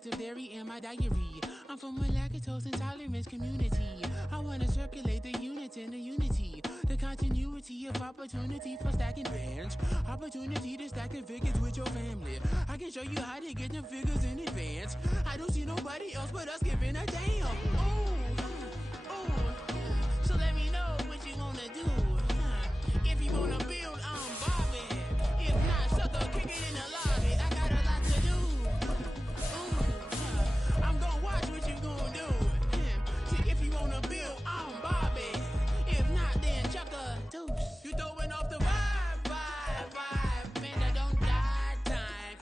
facts of dairy in my diary. I'm from a lactose intolerance community. I want to circulate the units in the unity. The continuity of opportunity for stacking bands. Opportunity to stack the figures with your family. I can show you how to get them figures in advance. I don't see nobody else but us giving a damn. So let me know what you wanna do. If you wanna build, I'm bobbing. If not, sucker, kick it in the lobby. I got a lot to do. I'm gonna watch what you gonna do. See, if you wanna build, I'm bobbing. If not, then chuck a deuce. You throwing off the vibe. Man, I don't die time.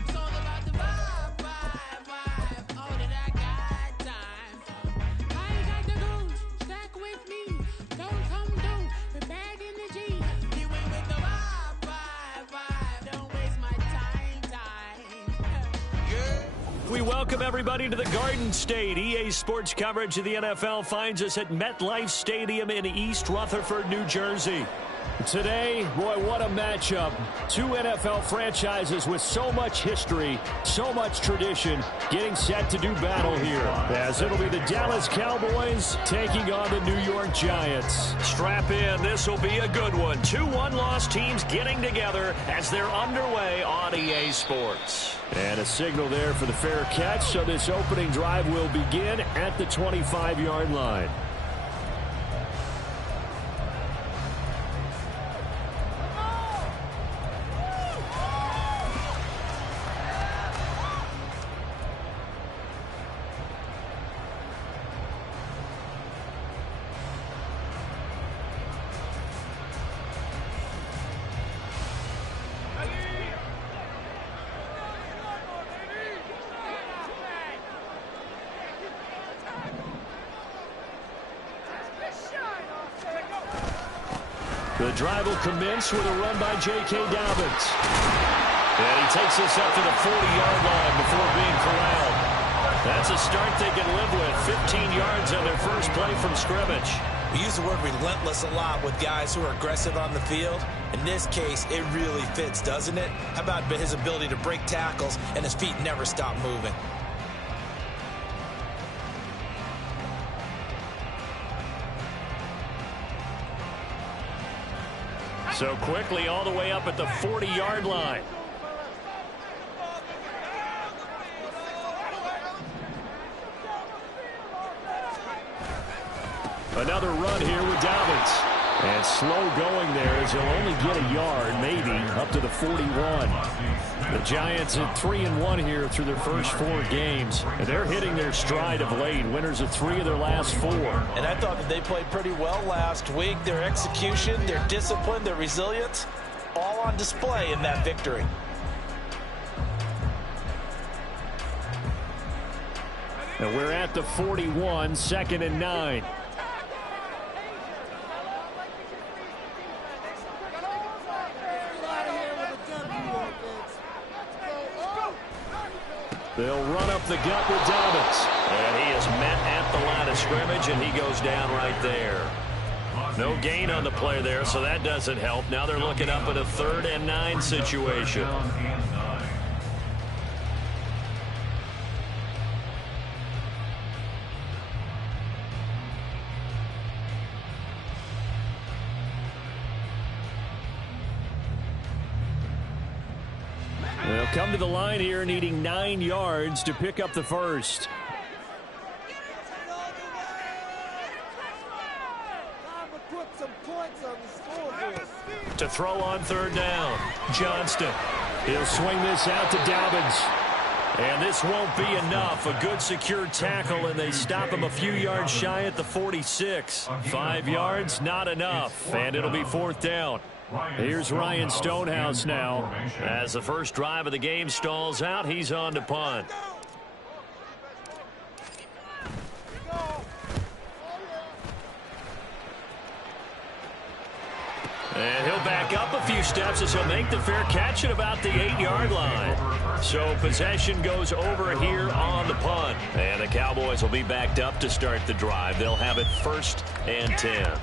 It's all about the vibe. All that I got time. I ain't got the goose. Stack with me. Don't come through with bad energy. You ain't with the vibe. Don't waste my time. We welcome everybody to the Garden State. EA Sports coverage of the NFL finds us at MetLife Stadium in East Rutherford, New Jersey. Today, boy, what a matchup. Two NFL franchises with so much history, so much tradition, getting set to do battle here. As it'll be the Dallas Cowboys taking on the New York Giants. Strap in, this will be a good one. Two one-loss teams getting together as they're underway on EA Sports. And a signal there for the fair catch, so this opening drive will begin at the 25-yard line. The drive will commence with a run by J.K. Dobbins. And he takes this up to the 40-yard line before being corralled. That's a start they can live with. 15 yards on their first play from scrimmage. We use the word relentless a lot with guys who are aggressive on the field. In this case, it really fits, doesn't it? How about his ability to break tackles and his feet never stop moving? So quickly all the way up at the 40-yard line. Another run here with Dobbins. And slow going there as he'll only get a yard, maybe, up to the 41. The Giants at 3-1 here through their first 4 games. And they're hitting their stride of late. Winners of 3 of their last 4. And I thought that they played pretty well last week. Their execution, their discipline, their resilience, all on display in that victory. And we're at the 41, 2nd and 9. They'll run up the gut with Dobbins. And he is met at the line of scrimmage, and he goes down right there. No gain on the play there, so that doesn't help. Now they're looking up at a 3rd and 9 situation. They'll come to the line here needing 9 yards to pick up the first. To throw on 3rd down. Johnston. He'll swing this out to Dobbins. And this won't be enough. A good secure tackle, and they stop him a few yards shy at the 46. 5 yards, not enough. And it'll be 4th down. Here's Ryan Stonehouse now. As the first drive of the game stalls out, he's on to punt. And he'll back up a few steps as he'll make the fair catch at about the 8-yard line. So possession goes over here on the punt. And the Cowboys will be backed up to start the drive. They'll have it 1st and 10.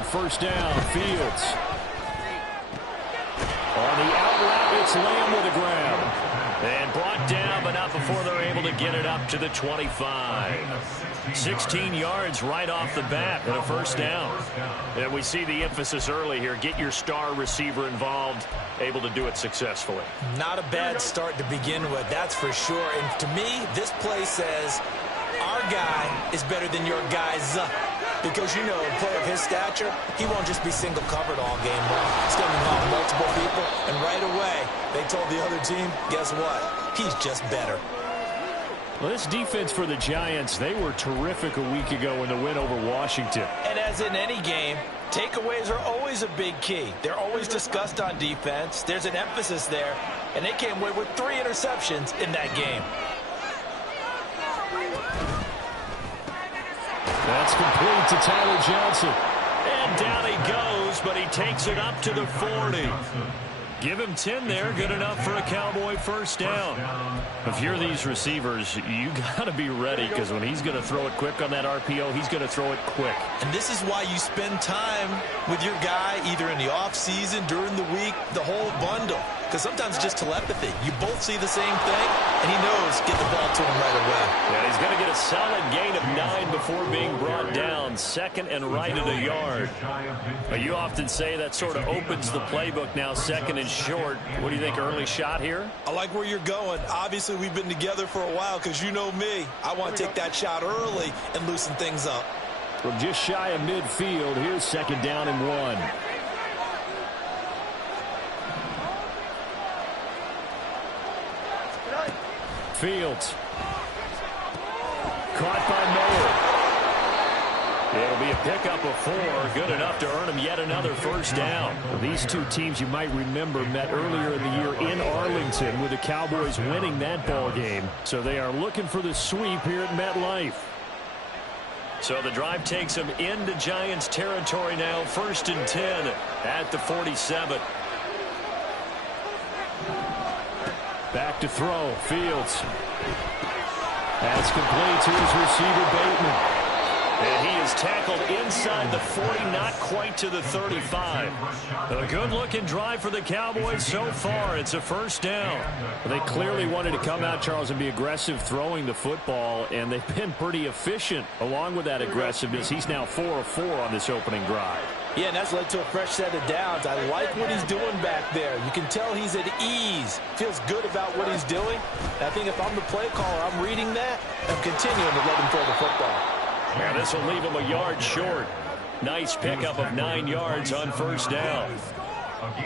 On first down, Fields. On the out route, it's Lamb with a grab. And brought down, but not before they're able to get it up to the 25. 16 yards right off the bat and a first down. And we see the emphasis early here. Get your star receiver involved, able to do it successfully. Not a bad start to begin with, that's for sure. And to me, this play says our guy is better than your guy's. Because, you know, a player of his stature, he won't just be single covered all game long. He's going to involve multiple people, and right away, they told the other team, guess what? He's just better. Well, this defense for the Giants, they were terrific a week ago in the win over Washington. And as in any game, takeaways are always a big key. They're always discussed on defense. There's an emphasis there, and they came away with 3 interceptions in that game. That's complete to Tyler Johnson. And down he goes, but he takes it up to the 40. Give him 10 there, good enough for a Cowboy first down. If you're these receivers, you got to be ready, because when he's going to throw it quick on that RPO, he's going to throw it quick. And this is why you spend time with your guy either in the offseason, during the week, the whole bundle. Because sometimes it's just telepathy. You both see the same thing, and he knows get the ball to him right away. Yeah, he's going to get a solid gain of 9 before being brought down. Second and right at a yard. But you often say that sort of opens the playbook now, second and short. What do you think, early shot here? I like where you're going. Obviously, we've been together for a while because you know me. I want to take that shot early and loosen things up. From just shy of midfield, here's second down and 1. Fields. Caught by Moore. It'll be a pickup of 4. Good enough to earn him yet another first down. Well, these two teams, you might remember, met earlier in the year in Arlington with the Cowboys winning that ball game. So they are looking for the sweep here at MetLife. So the drive takes them into Giants territory now. First and 10 at the 47. Back to throw. Fields. That's complete to his receiver, Bateman. And he is tackled inside the 40, not quite to the 35. A good-looking drive for the Cowboys so far. It's a first down. They clearly wanted to come out, Charles, and be aggressive throwing the football, and they've been pretty efficient along with that aggressiveness. He's now 4 of 4 on this opening drive. Yeah, and that's led to a fresh set of downs. I like what he's doing back there. You can tell he's at ease. Feels good about what he's doing. And I think if I'm the play caller, I'm reading that. I'm continuing to let him throw the football. Yeah, this will leave him a yard short. Nice pickup of 9 yards on first down.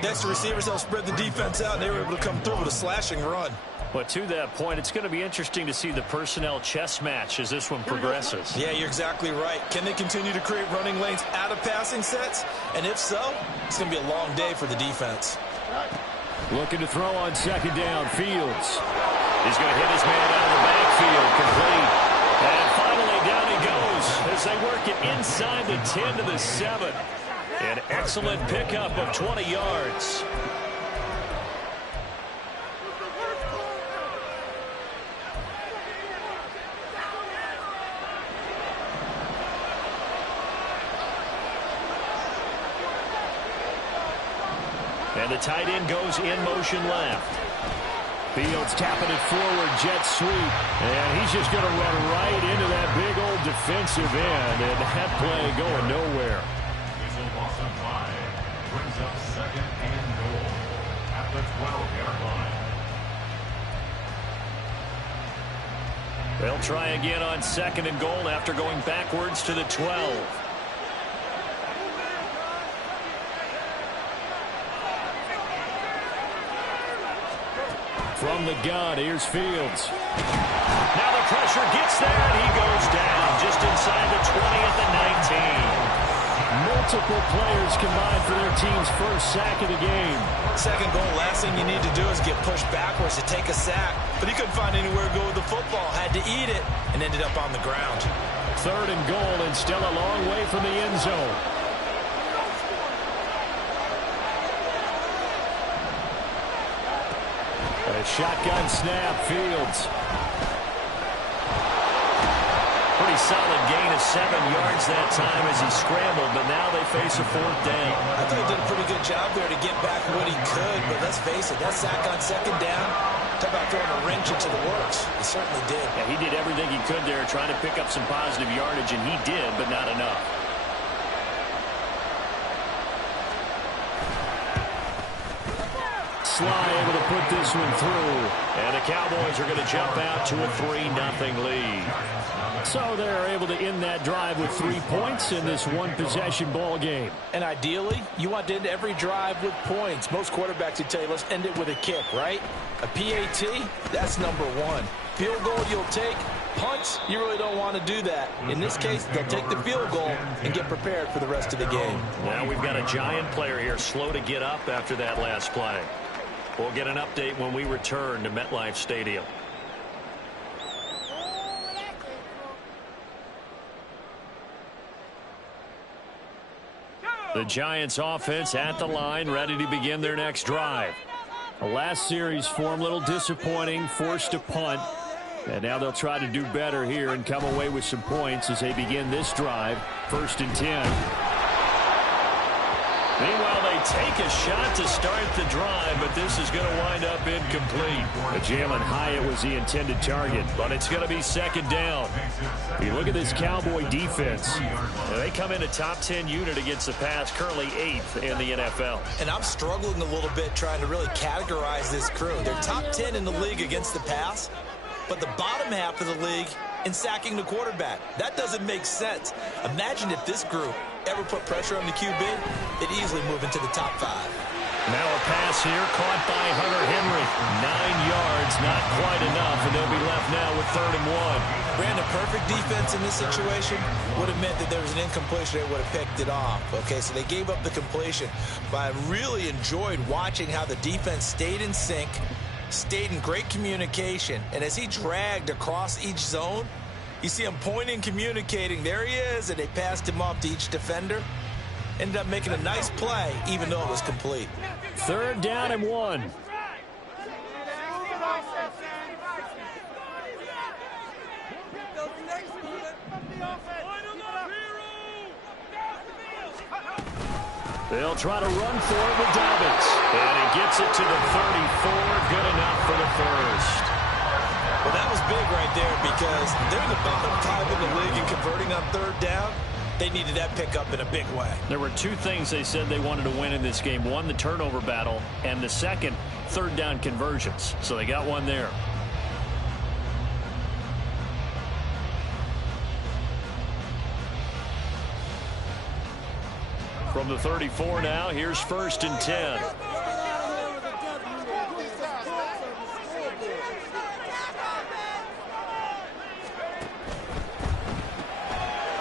Next, the receivers helped spread the defense out, and they were able to come through with a slashing run. But to that point, it's going to be interesting to see the personnel chess match as this one progresses. Yeah, you're exactly right. Can they continue to create running lanes out of passing sets? And if so, it's going to be a long day for the defense. Looking to throw on second down. Fields. He's going to hit his man out of the backfield. Complete. And finally down he goes as they work it inside the 10 to the 7. An excellent pickup of 20 yards. And the tight end goes in motion left. Fields tapping it forward, jet sweep. And he's just going to run right into that big old defensive end. And that play going nowhere. Brings up second and goal at the 12-yard line. They'll try again on second and goal after going backwards to the 12. From the gun, here's Fields. Now the pressure gets there, and he goes down just inside the 20 at the 19. Multiple players combined for their team's first sack of the game. Second goal, last thing you need to do is get pushed backwards to take a sack. But he couldn't find anywhere to go with the football, had to eat it, and ended up on the ground. Third and goal, and still a long way from the end zone. A shotgun snap, Fields. Pretty Pretty solid gain of 7 yards that time as he scrambled, but now they face a 4th down. I thought he did a pretty good job there to get back what he could, but let's face it, that sack on 2nd down, talk about throwing a wrench into the works. He certainly did. Yeah, he did everything he could there, trying to pick up some positive yardage, and he did, but not enough. Sly able to put this one through, and the Cowboys are going to jump out to a 3-0 lead. So they're able to end that drive with 3 points in this one-possession ball game. And ideally, you want to end every drive with points. Most quarterbacks would tell you, let's end it with a kick, right? A PAT, that's number 1. Field goal you'll take. Punts, you really don't want to do that. In this case, they'll take the field goal and get prepared for the rest of the game. Now we've got a Giant player here slow to get up after that last play. We'll get an update when we return to MetLife Stadium. The Giants offense at the line, ready to begin their next drive. The last series for them, a little disappointing, forced to punt. And now they'll try to do better here and come away with some points as they begin this drive, 1st and 10. Meanwhile, they take a shot to start the drive, but this is going to wind up incomplete. Jalen Hyatt was the intended target, but it's going to be 2nd down. You look at this Cowboy defense. They come in a top 10 unit against the pass, currently 8th in the NFL. And I'm struggling a little bit trying to really categorize this crew. They're top 10 in the league against the pass, but the bottom half of the league in sacking the quarterback. That doesn't make sense. Imagine if this group ever put pressure on the QB, they'd easily move into the top 5. Now a pass here caught by Hunter Henry. 9 yards, not quite enough, and they'll be left now with 3rd and 1. Brandon, perfect defense in this situation would have meant that there was an incompletion. They would have picked it off. Okay, so they gave up the completion. But I really enjoyed watching how the defense stayed in sync, stayed in great communication, and as he dragged across each zone, you see him pointing, communicating. There he is, and they passed him off to each defender. Ended up making a nice play, even though it was complete. 3rd down and 1. They'll try to run for it with Dobbins. And he gets it to the 34. Good enough for the 1st. Well, that was big right there because they're the bottom 5 in the league in converting on 3rd down. They needed that pickup in a big way. There were 2 things they said they wanted to win in this game. One, the turnover battle, and the second, 3rd down conversions. So they got one there. From the 34 now, here's 1st and 10.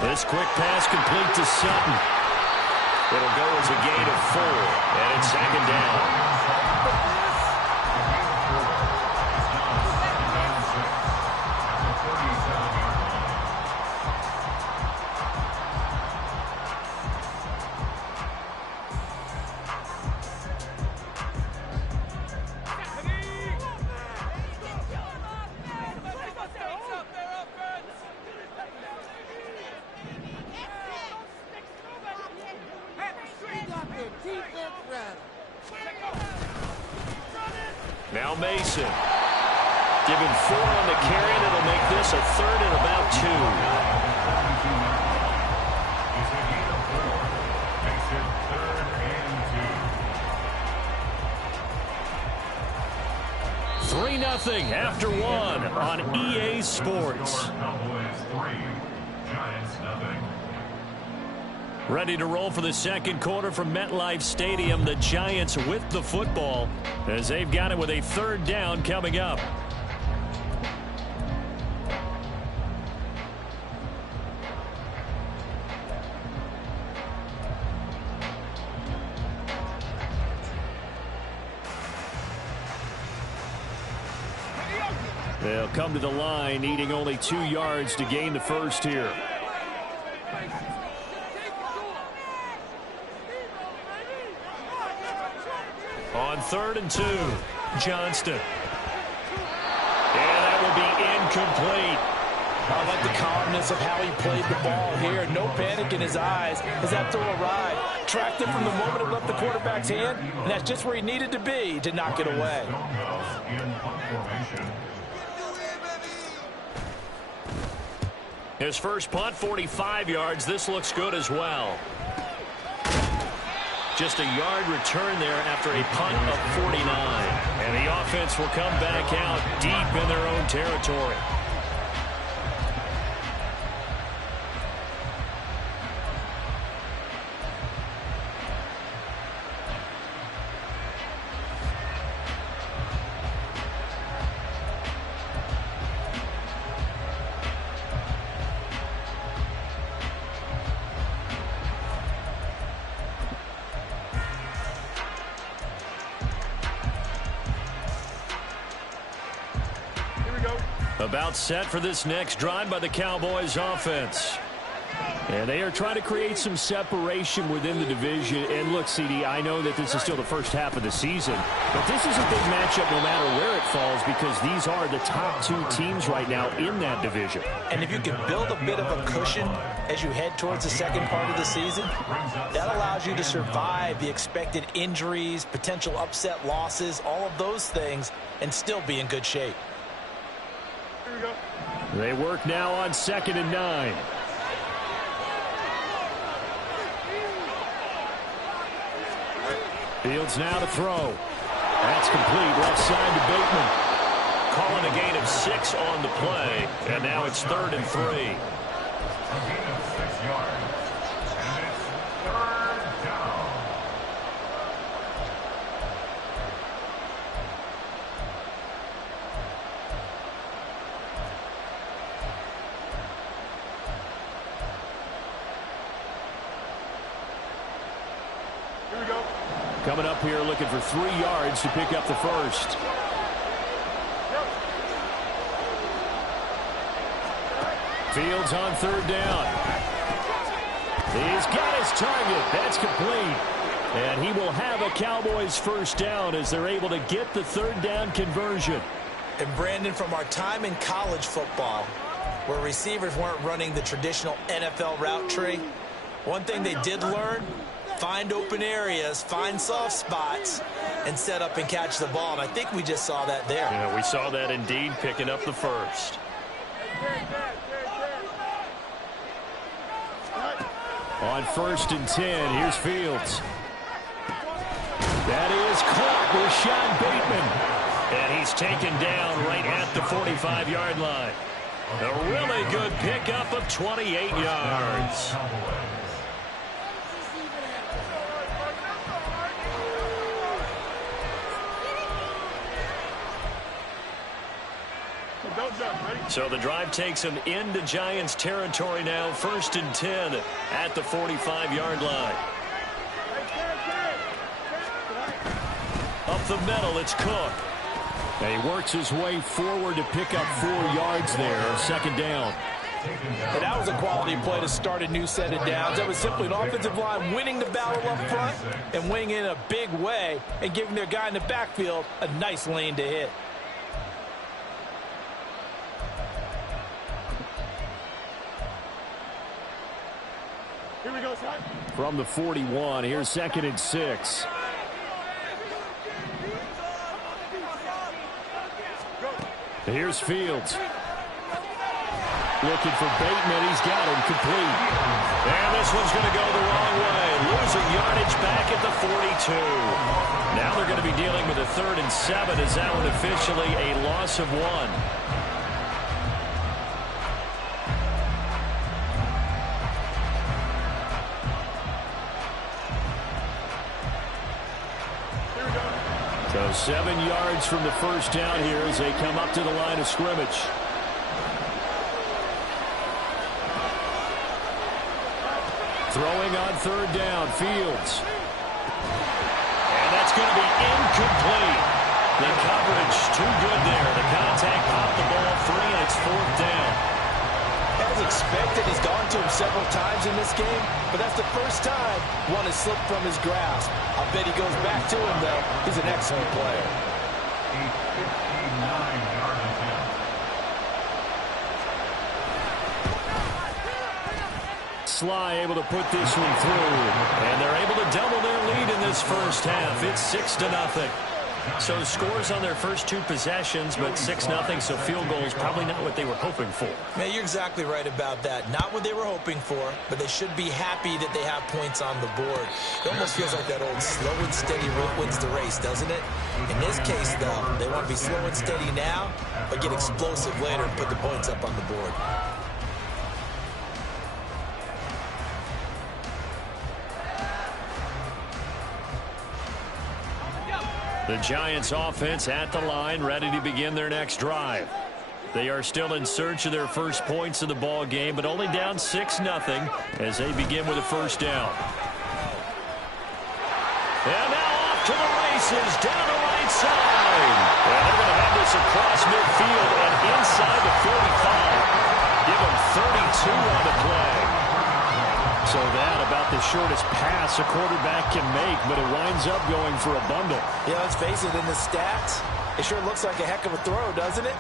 This quick pass complete to Sutton. It'll go as a gain of 4, and it's 2nd down. 3-0 after 1 on EA Sports. Ready to roll for the 2nd quarter from MetLife Stadium. The Giants with the football as they've got it with a 3rd down coming up. They'll come to the line, needing only 2 yards to gain the 1st here. On 3rd and 2, Johnston. And that will be incomplete. I like the calmness of how he played the ball here. No panic in his eyes as that throw arrived. Tracked it from the moment it left the quarterback's hand, and that's just where he needed to be to knock it away. His first punt, 45 yards. This looks good as well. Just a yard return there after a punt of 49. And the offense will come back out deep in their own territory. About set for this next drive by the Cowboys offense. And they are trying to create some separation within the division. And look, CD, I know that this is still the first half of the season, but this is a big matchup no matter where it falls because these are the top two teams right now in that division. And if you can build a bit of a cushion as you head towards the second part of the season, that allows you to survive the expected injuries, potential upset losses, all of those things, and still be in good shape. They work now on 2nd and 9. Fields now to throw. That's complete. Left side to Bateman. Calling a gain of 6 on the play. And now it's 3rd and 3. A gain of 6 yards. And it's 3rd down. Coming up here looking for 3 yards to pick up the first. Fields on 3rd down. He's got his target. That's complete. And he will have a Cowboys first down as they're able to get the 3rd down conversion. And Brandon, from our time in college football, where receivers weren't running the traditional NFL route tree, one thing they did learn: find open areas, find soft spots, and set up and catch the ball. And I think we just saw that there. Yeah, we saw that indeed, picking up the first. On 1st and 10, here's Fields. That is caught with Sean Bateman. And he's taken down right at the 45-yard line. A really good pickup of 28 yards. So the drive takes him into Giants territory now. 1st and 10 at the 45-yard line. Up the middle, it's Cook. And he works his way forward to pick up 4 yards there. 2nd down. But that was a quality play to start a new set of downs. That was simply an offensive line winning the battle up front and winning in a big way and giving their guy in the backfield a nice lane to hit. From the 41, here's 2nd and 6. Here's Fields. Looking for Bateman. He's got him complete. And this one's going to go the wrong way. Losing yardage back at the 42. Now they're going to be dealing with a 3rd and 7 as that one officially a loss of 1. So 7 yards from the first down here as they come up to the line of scrimmage. Throwing on 3rd down, Fields. And that's going to be incomplete. The coverage too good there. The contact popped the ball free, and it's 4th down. As expected, he's gone to him several times in this game, but that's the first time one has slipped from his grasp. I'll bet he goes back to him, though. He's an excellent player. Sly able to put this one through. And they're able to double their lead in this first half. It's 6-0. So scores on their first two possessions, but 6-0, so field goals probably not what they were hoping for. Man, you're exactly right about that. Not what they were hoping for, but they should be happy that they have points on the board. It almost feels like that old slow and steady wins the race, doesn't it? In this case, though, they want to be slow and steady now, but get explosive later and put the points up on the board. The Giants offense at the line, ready to begin their next drive. They are still in search of their first points of the ball game, but only down 6-0 as they begin with a first down. And now off to the races, down the right side. And they're going to have this across midfield and inside the 45. Give them 32 on the play. So that about the shortest pass a quarterback can make, but it winds up going for a bundle. Yeah, let's face it, in the stats, it sure looks like a heck of a throw, doesn't it?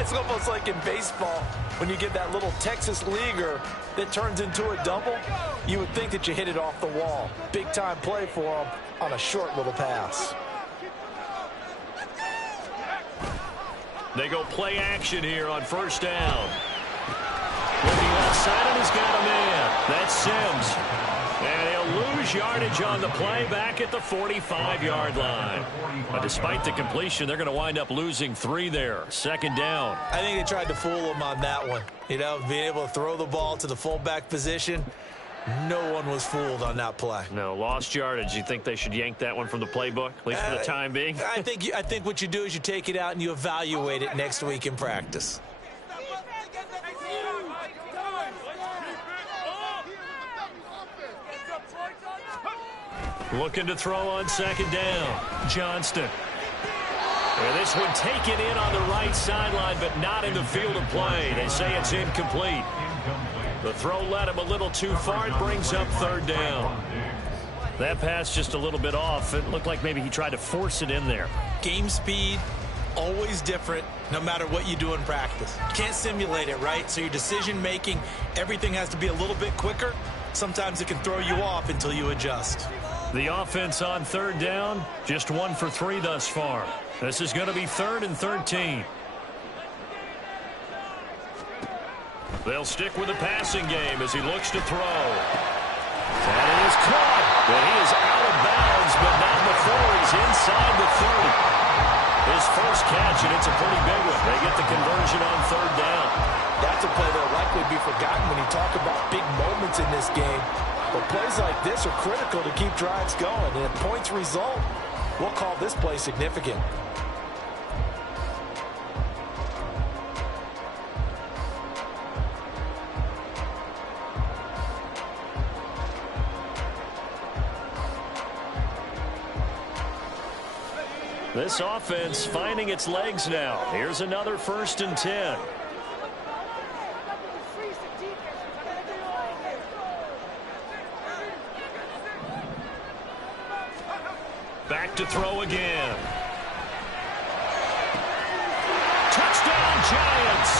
It's almost like in baseball when you get that little Texas leaguer that turns into a double. You would think that you hit it off the wall. Big-time play for him on a short little pass. They go play action here on first down. Looking outside, and he's got a man. That's Sims. And he'll lose yardage on the play back at the 45-yard line. But despite the completion, they're going to wind up losing 3 there. Second down. I think they tried to fool him on that one. You know, being able to throw the ball to the fullback position. No one was fooled on that play. No, lost yardage. You think they should yank that one from the playbook, at least for the time being? I think what you do is you take it out and you evaluate it next week in practice. Looking to throw on second down. Johnston. And this one taken in on the right sideline, but not in the field of play. They say it's incomplete. The throw led him a little too far. It brings up third down. That pass just a little bit off. It looked like maybe he tried to force it in there. Game speed, always different, no matter what you do in practice. You can't simulate it, right? So your decision-making, everything has to be a little bit quicker. Sometimes it can throw you off until you adjust. The offense on third down, just 1 for 3 thus far. This is going to be 3rd and 13. They'll stick with the passing game as he looks to throw. And it is caught. But he is out of bounds, but not before he's inside the 30. His first catch, and it's a pretty big one. They get the conversion on third down. That's a play that will likely be forgotten when you talk about big moments in this game. But plays like this are critical to keep drives going. And if points result, we'll call this play significant. This offense finding its legs now. Here's another 1st and 10. Back to throw again. Touchdown, Giants.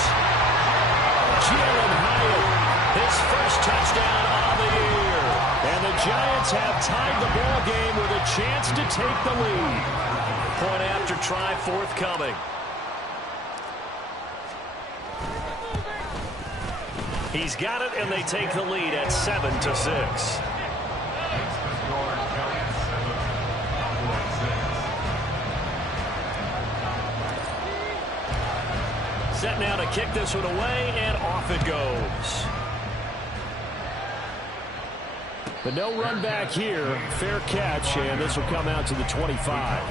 Jalen Hyatt, his first touchdown of the year. And the Giants have tied the ball game with a chance to take the lead. Point after try forthcoming. He's got it, and they take the lead at 7-6. Set now to kick this one away, and off it goes. But no run back here. Fair catch, and this will come out to the 25.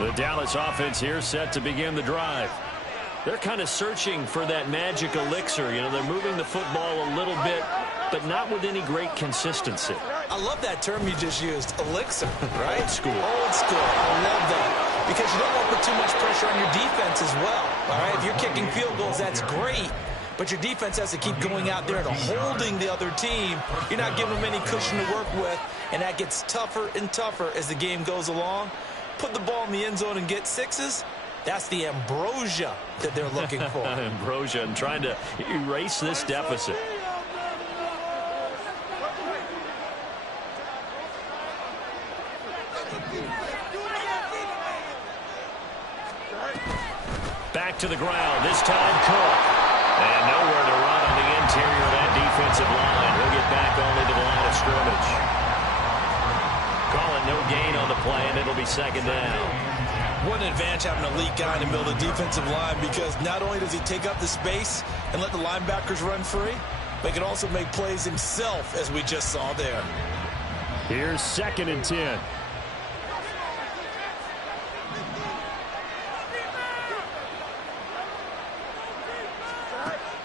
The Dallas offense here set to begin the drive. They're kind of searching for that magic elixir. You know, they're moving the football a little bit, but not with any great consistency. I love that term you just used, elixir, right? Old school. Old school. I love that. Because you don't want to put too much pressure on your defense as well. All right, if you're kicking field goals, that's great. but your defense has to keep going out there and holding the other team. You're not giving them any cushion to work with, and that gets tougher and tougher as the game goes along. Put the ball in the end zone and get sixes. That's the ambrosia that they're looking for. Ambrosia, and trying to erase this deficit. Back to the ground. This time Cook. And nowhere to run on the interior of that defensive line. He'll get back only to the line of scrimmage. Call it no gain on the play, and it'll be second down. What an advantage having an elite guy in the middle of the defensive line, because not only does he take up the space and let the linebackers run free, but he can also make plays himself, as we just saw there. Here's 2nd and 10.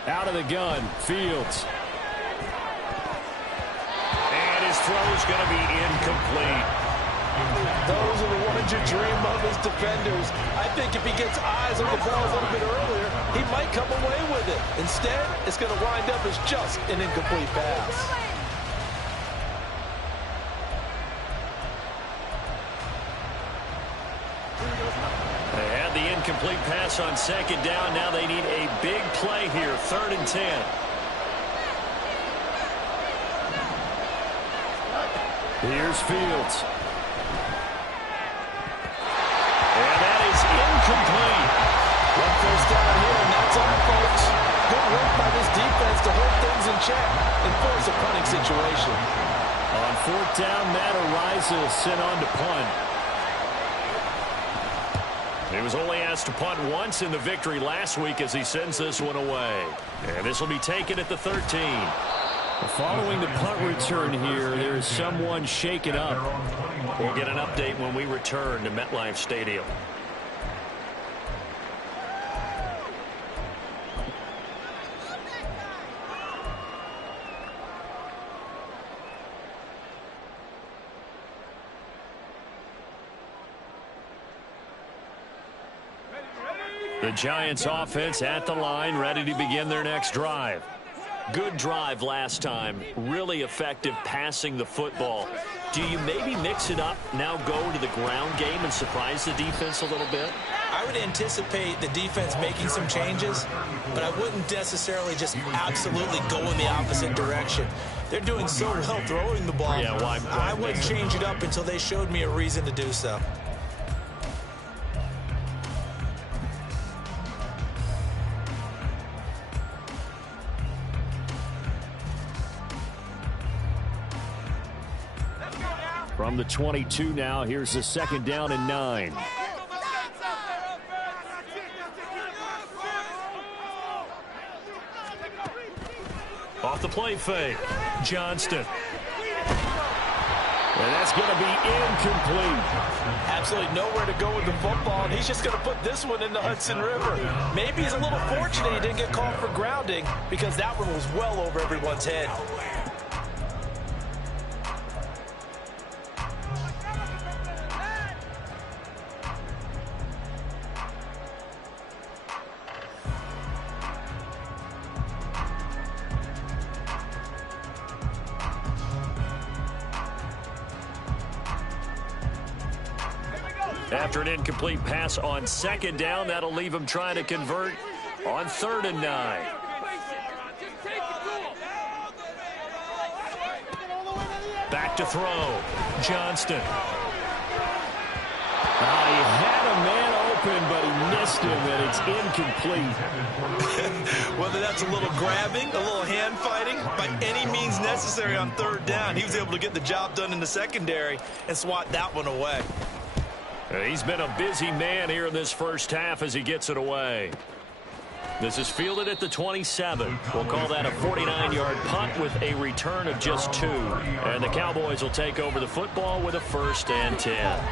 Out of the gun, Fields. And his throw's going to be incomplete. Those are the ones you dream of as defenders. I think if he gets eyes on the ball a little bit earlier, he might come away with it. Instead, it's going to wind up as just an incomplete pass. They had the incomplete pass on 2nd down. Now they need a big play here, 3rd and 10. Here's Fields. And that is incomplete. One first down here, and that's all, folks. Good work by this defense to hold things in check and force a punting situation. On 4th down, Matt Ariza sent on to punt. He was only asked to punt once in the victory last week as he sends this one away. And this will be taken at the 13. Following the punt return here, there is someone shaken up. We'll get an update when we return to MetLife Stadium. The Giants offense at the line, ready to begin their next drive. Good drive last time. Really effective passing the football. Do you maybe mix it up, now go to the ground game and surprise the defense a little bit? I would anticipate the defense making some changes, but I wouldn't necessarily just absolutely go in the opposite direction. They're doing so well throwing the ball. Yeah, why I wouldn't change it up until they showed me a reason to do so. From the 22 now, here's the 2nd down and 9. Off the play fake, Johnston. And that's going to be incomplete. Absolutely nowhere to go with the football, and he's just going to put this one in the Hudson River. Maybe he's a little fortunate he didn't get called for grounding, because that one was well over everyone's head. After an incomplete pass on 2nd down, that'll leave him trying to convert on 3rd and 9. Back to throw. Johnston. He had a man open, but he missed him, and it's incomplete. Whether that's a little grabbing, a little hand fighting, by any means necessary on 3rd down, he was able to get the job done in the secondary and swat that one away. He's been a busy man here in this first half as he gets it away. This is fielded at the 27. We'll call that a 49-yard punt with a return of just 2. And the Cowboys will take over the football with a 1st and 10.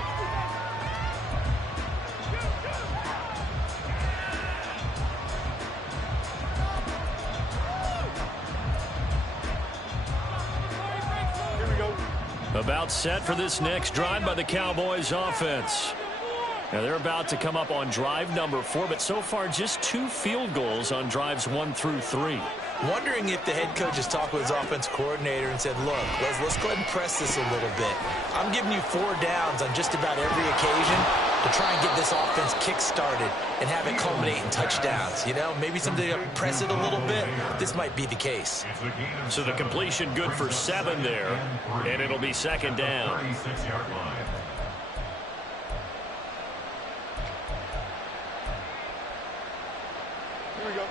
About set for this next drive by the Cowboys offense. Now they're about to come up on drive number 4, but so far just 2 field goals on drives 1 through 3. Wondering if the head coach has talked with his offense coordinator and said, look, let's go ahead and press this a little bit. I'm giving you 4 downs on just about every occasion to try and get this offense kick-started and have it culminate in touchdowns. You know, maybe something to press it a little bit. This might be the case. So the completion good for 7 there, and it'll be second down. 36-yard line. Here we go.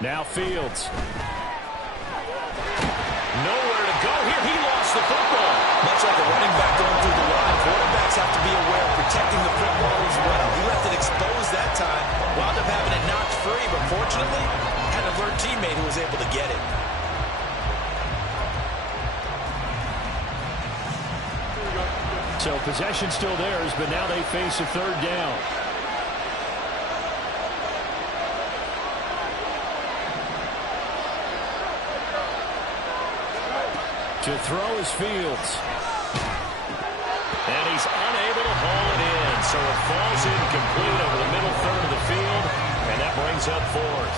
Now Fields. Nowhere to go here. He lost the football. Much like a running back going through the line, quarterbacks have to be aware of protecting the football as well. He left it exposed that time. Wound up having it knocked free, but fortunately, had an alert teammate who was able to get it. So possession still theirs, but now they face a third down. To throw is Fields. And he's unable to haul it in. So it falls incomplete over the middle third of the field. And that brings up 4th.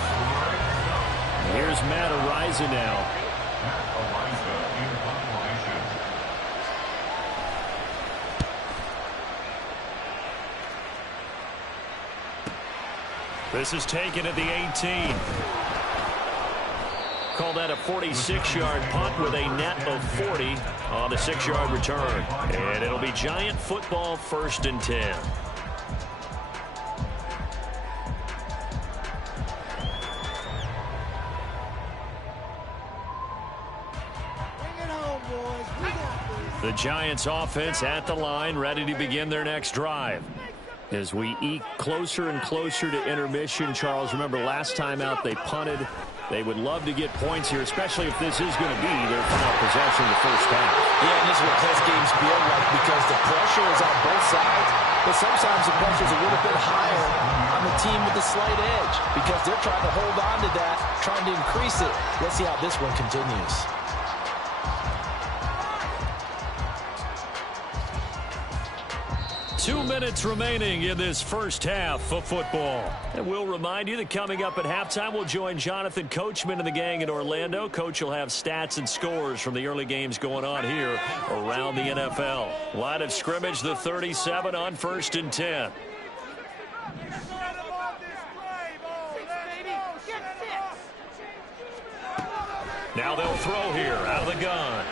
Here's Matt Ariza now. Matt Ariza in formation. This is taken at the 18. Call that a 46-yard punt with a net of 40 on the 6-yard return. And it'll be Giant football, 1st and 10. The Giants offense at the line, ready to begin their next drive. As we eke closer and closer to intermission, Charles, remember last time out they punted. They would love to get points here, especially if this is going to be their final possession of the first half. Yeah, and this is what close games feel like because the pressure is on both sides, but sometimes the pressure is a little bit higher on the team with the slight edge because they're trying to hold on to that, trying to increase it. Let's see how this one continues. Two minutes remaining in this first half of football. And we'll remind you that coming up at halftime, we'll join Jonathan Coachman and the gang in Orlando. Coach will have stats and scores from the early games going on here around the NFL. Line of scrimmage, the 37 on 1st and 10. Now they'll throw here out of the gun.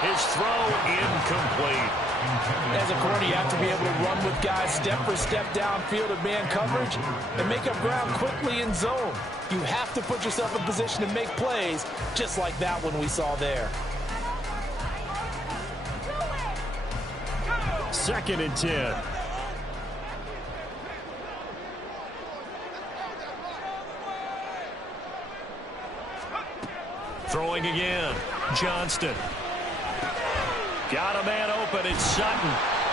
His throw incomplete. As a corner, you have to be able to run with guys step for step downfield of man coverage and make up ground quickly in zone. You have to put yourself in position to make plays, just like that one we saw there. 2nd and 10. Throwing again. Johnston. Got a man open. It's Sutton.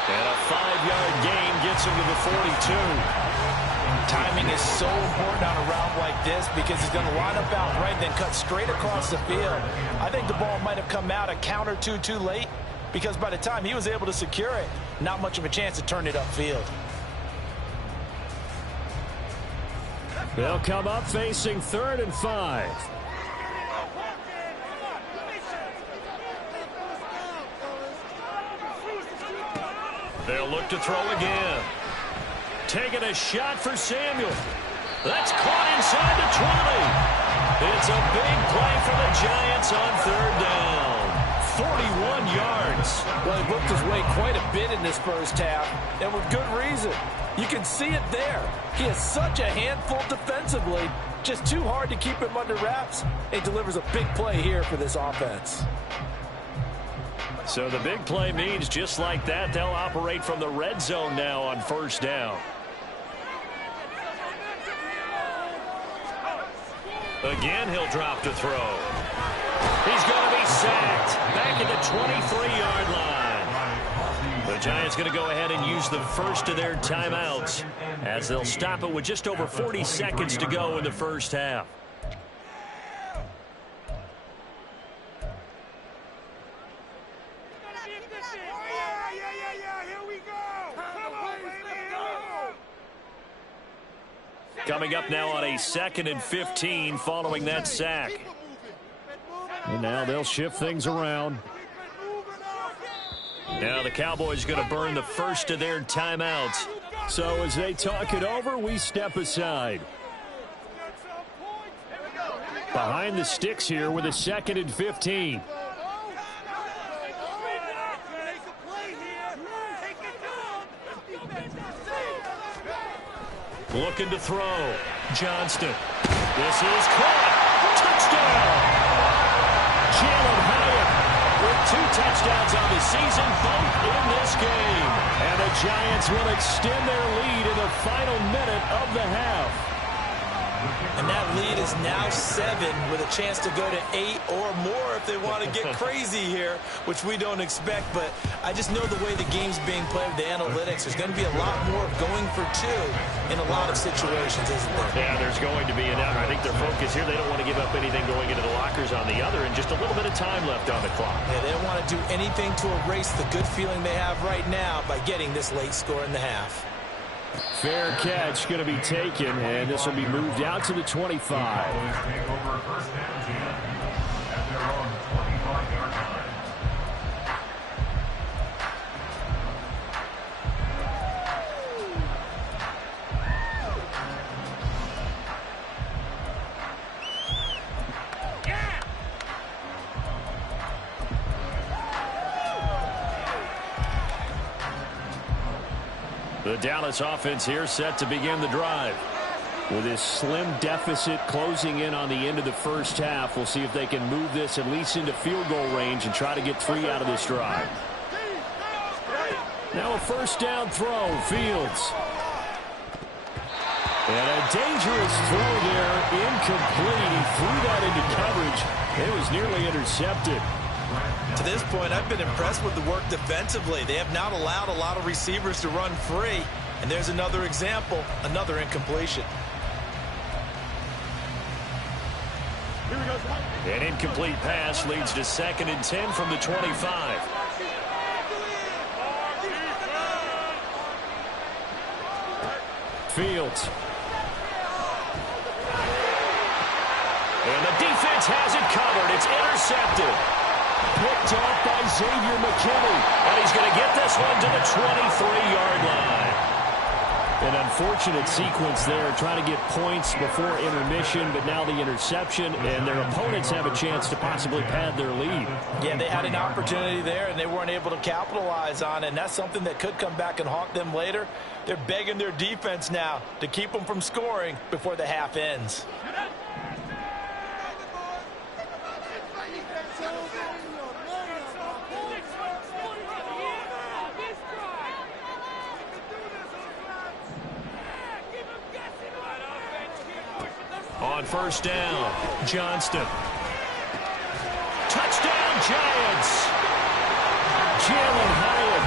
And a 5-yard gain gets him to the 42. Timing is so important on a route like this because he's going to line up out right, then cut straight across the field. I think the ball might have come out a count or two too late because by the time he was able to secure it, not much of a chance to turn it upfield. They'll come up facing 3rd and 5. They'll look to throw again. Taking a shot for Samuel. That's caught inside the 20. It's a big play for the Giants on 3rd down. 41 yards. Well, he worked his way quite a bit in this first half, and with good reason. You can see it there. He is such a handful defensively, just too hard to keep him under wraps. He delivers a big play here for this offense. So the big play means just like that, they'll operate from the red zone now on 1st down. Again, he'll drop to throw. He's going to be sacked back at the 23-yard line. The Giants going to go ahead and use the first of their timeouts as they'll stop it with just over 40 seconds to go in the first half. Coming up now on a 2nd and 15 following that sack. And now they'll shift things around. Now the Cowboys going to burn the first of their timeouts. So as they talk it over, we step aside. Behind the sticks here with a 2nd and 15. Looking to throw. Johnston. This is caught. Touchdown. Jalen Hyatt with 2 touchdowns on the season, both in this game. And the Giants will extend their lead in the final minute of the half. And that lead is now 7 with a chance to go to 8 or more if they want to get crazy here, which we don't expect. But I just know the way the game's being played with the analytics, there's going to be a lot more going for 2 in a lot of situations, isn't there? Yeah, there's going to be. And I think their focus here, they don't want to give up anything going into the lockers on the other, and just a little bit of time left on the clock. Yeah, they don't want to do anything to erase the good feeling they have right now by getting this late score in the half. Fair catch going to be taken, and this will be moved out to the 25. Take over first and 10 at their own 25-yard line. The Dallas offense here set to begin the drive. With this slim deficit closing in on the end of the first half, we'll see if they can move this at least into field goal range and try to get 3 out of this drive. Now a first down throw, Fields. And a dangerous throw there, incomplete. He threw that into coverage. It was nearly intercepted. To this point, I've been impressed with the work defensively. They have not allowed a lot of receivers to run free. And there's another example, another incompletion. An incomplete pass leads to 2nd and 10 from the 25. Fields. And the defense has it covered. It's intercepted. Picked off by Xavier McKinney. And he's going to get this one to the 23-yard line. An unfortunate sequence there, trying to get points before intermission, but now the interception, and their opponents have a chance to possibly pad their lead. Yeah, they had an opportunity there, and they weren't able to capitalize on it, and that's something that could come back and haunt them later. They're begging their defense now to keep them from scoring before the half ends. On first down, Johnston. Touchdown, Giants. Jalen Hyatt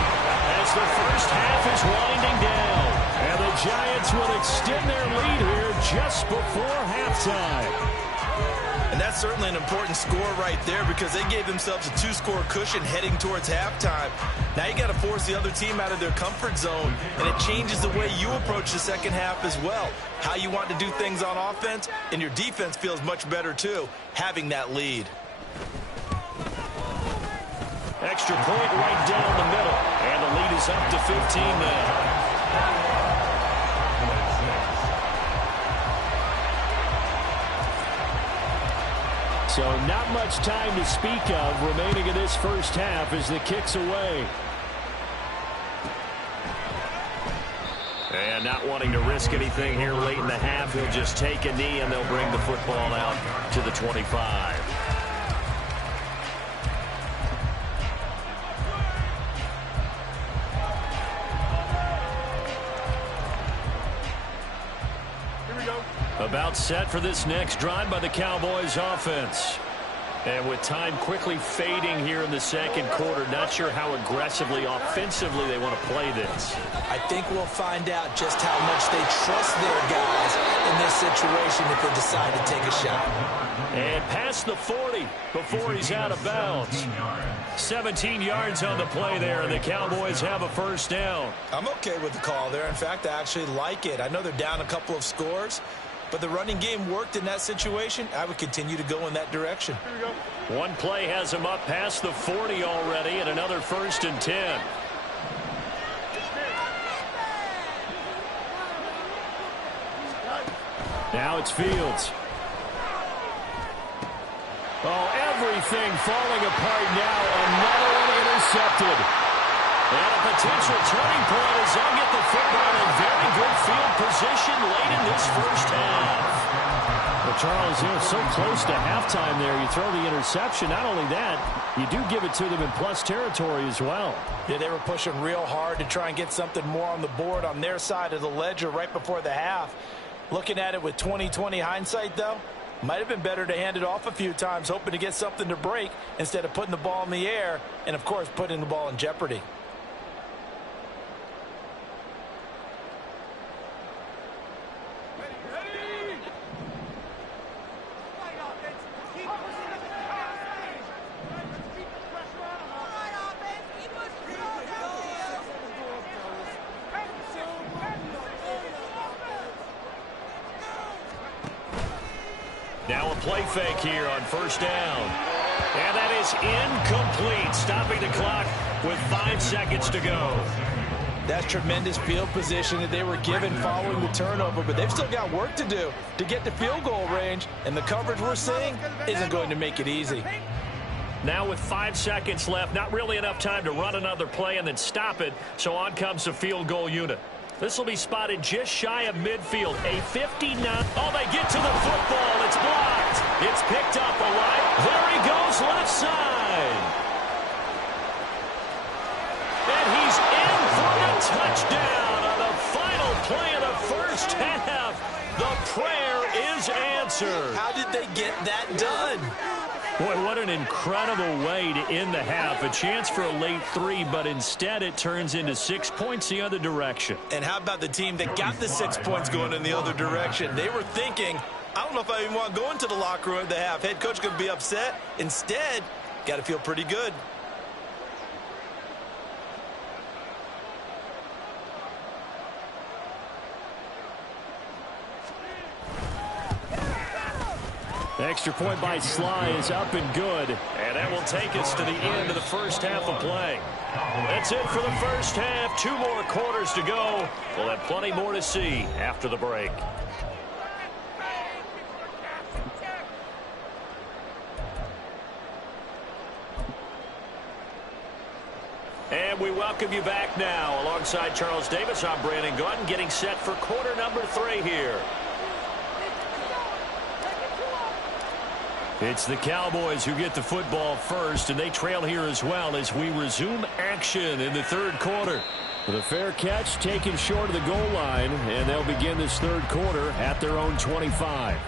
as the first half is winding down. And the Giants will extend their lead here just before halftime. And that's certainly an important score right there because they gave themselves a 2-score cushion heading towards halftime. Now you got to force the other team out of their comfort zone, and it changes the way you approach the second half as well. How you want to do things on offense, and your defense feels much better too, having that lead. Extra point right down the middle, and the lead is up to 15 now. So not much time to speak of remaining in this first half as the kick's away. And not wanting to risk anything here late in the half, he'll just take a knee and they'll bring the football out to the 25. About set for this next drive by the Cowboys offense. And with time quickly fading here in the second quarter, not sure how aggressively, offensively they want to play this. I think we'll find out just how much they trust their guys in this situation if they decide to take a shot. And past the 40 before he's out of bounds. 17 yards on the play there, and the Cowboys have a first down. I'm okay with the call there. In fact, I actually like it. I know they're down a couple of scores, but the running game worked in that situation. I would continue to go in that direction. One play has him up past the 40 already, and another 1st and 10. Now it's Fields. Oh, everything falling apart now. Another one intercepted. And a potential turning point as they'll get the football in very good field position late in this first half. Well, Charles, so close to halftime there. You throw the interception. Not only that, you do give it to them in plus territory as well. Yeah, they were pushing real hard to try and get something more on the board on their side of the ledger right before the half. Looking at it with 20/20 hindsight, though, might have been better to hand it off a few times, hoping to get something to break instead of putting the ball in the air and, of course, putting the ball in jeopardy. Now a play fake here on first down. And that is incomplete, stopping the clock with 5 seconds to go. That's tremendous field position that they were given following the turnover, but they've still got work to do to get to field goal range, and the coverage we're seeing isn't going to make it easy. Now with 5 seconds left, not really enough time to run another play and then stop it, so on comes the field goal unit. This will be spotted just shy of midfield. A 59. Oh, they get to the football. It's blocked. It's picked up alive. There he goes, left side. And he's in for the touchdown on the final play of the first half. The prayer is answered. How did they get that done? Boy, what an incredible way to end the half. A chance for a late 3, but instead it turns into 6 points the other direction. And how about the team that got the 6 points going in the other direction? They were thinking, I don't know if I even want to go into the locker room at the half. Head coach going to be upset. Instead, got to feel pretty good. The extra point by Sly is up and good. And that will take us to the end of the first half of play. That's it for the first half. 2 more quarters to go. We'll have plenty more to see after the break. And we welcome you back now. Alongside Charles Davis, I'm Brandon Gunn, getting set for quarter number 3 here. It's the Cowboys who get the football first, and they trail here as well as we resume action in the third quarter. The fair catch taken short of the goal line, and they'll begin this third quarter at their own 25.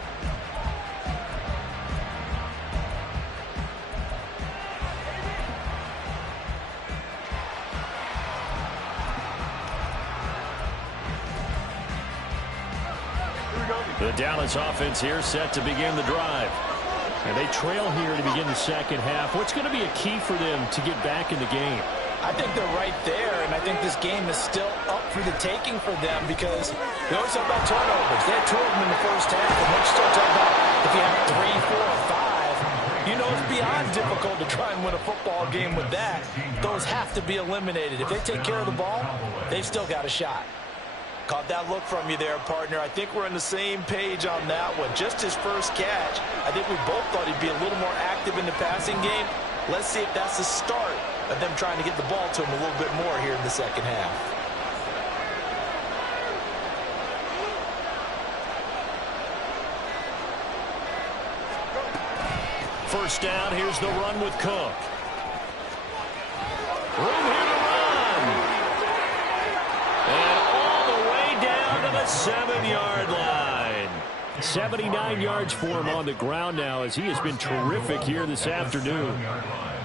The Dallas offense here set to begin the drive. And they trail here to begin the second half. What's going to be a key for them to get back in the game? I think they're right there, and I think this game is still up for the taking for them because we always talk about turnovers. They had 2 of them in the first half, and let's start talking about if you have 3, 4, or 5. You know it's beyond difficult to try and win a football game with that. Those have to be eliminated. If they take care of the ball, they've still got a shot. Caught that look from you there, partner. I think we're on the same page on that one. Just his first catch, I think we both thought he'd be a little more active in the passing game. Let's see if that's the start of them trying to get the ball to him a little bit more here in the second half. First down, here's the run with Cook. Room here to run. And all the way down to the 7-yard line. 79 yards for him on the ground now, as he has been terrific here this afternoon.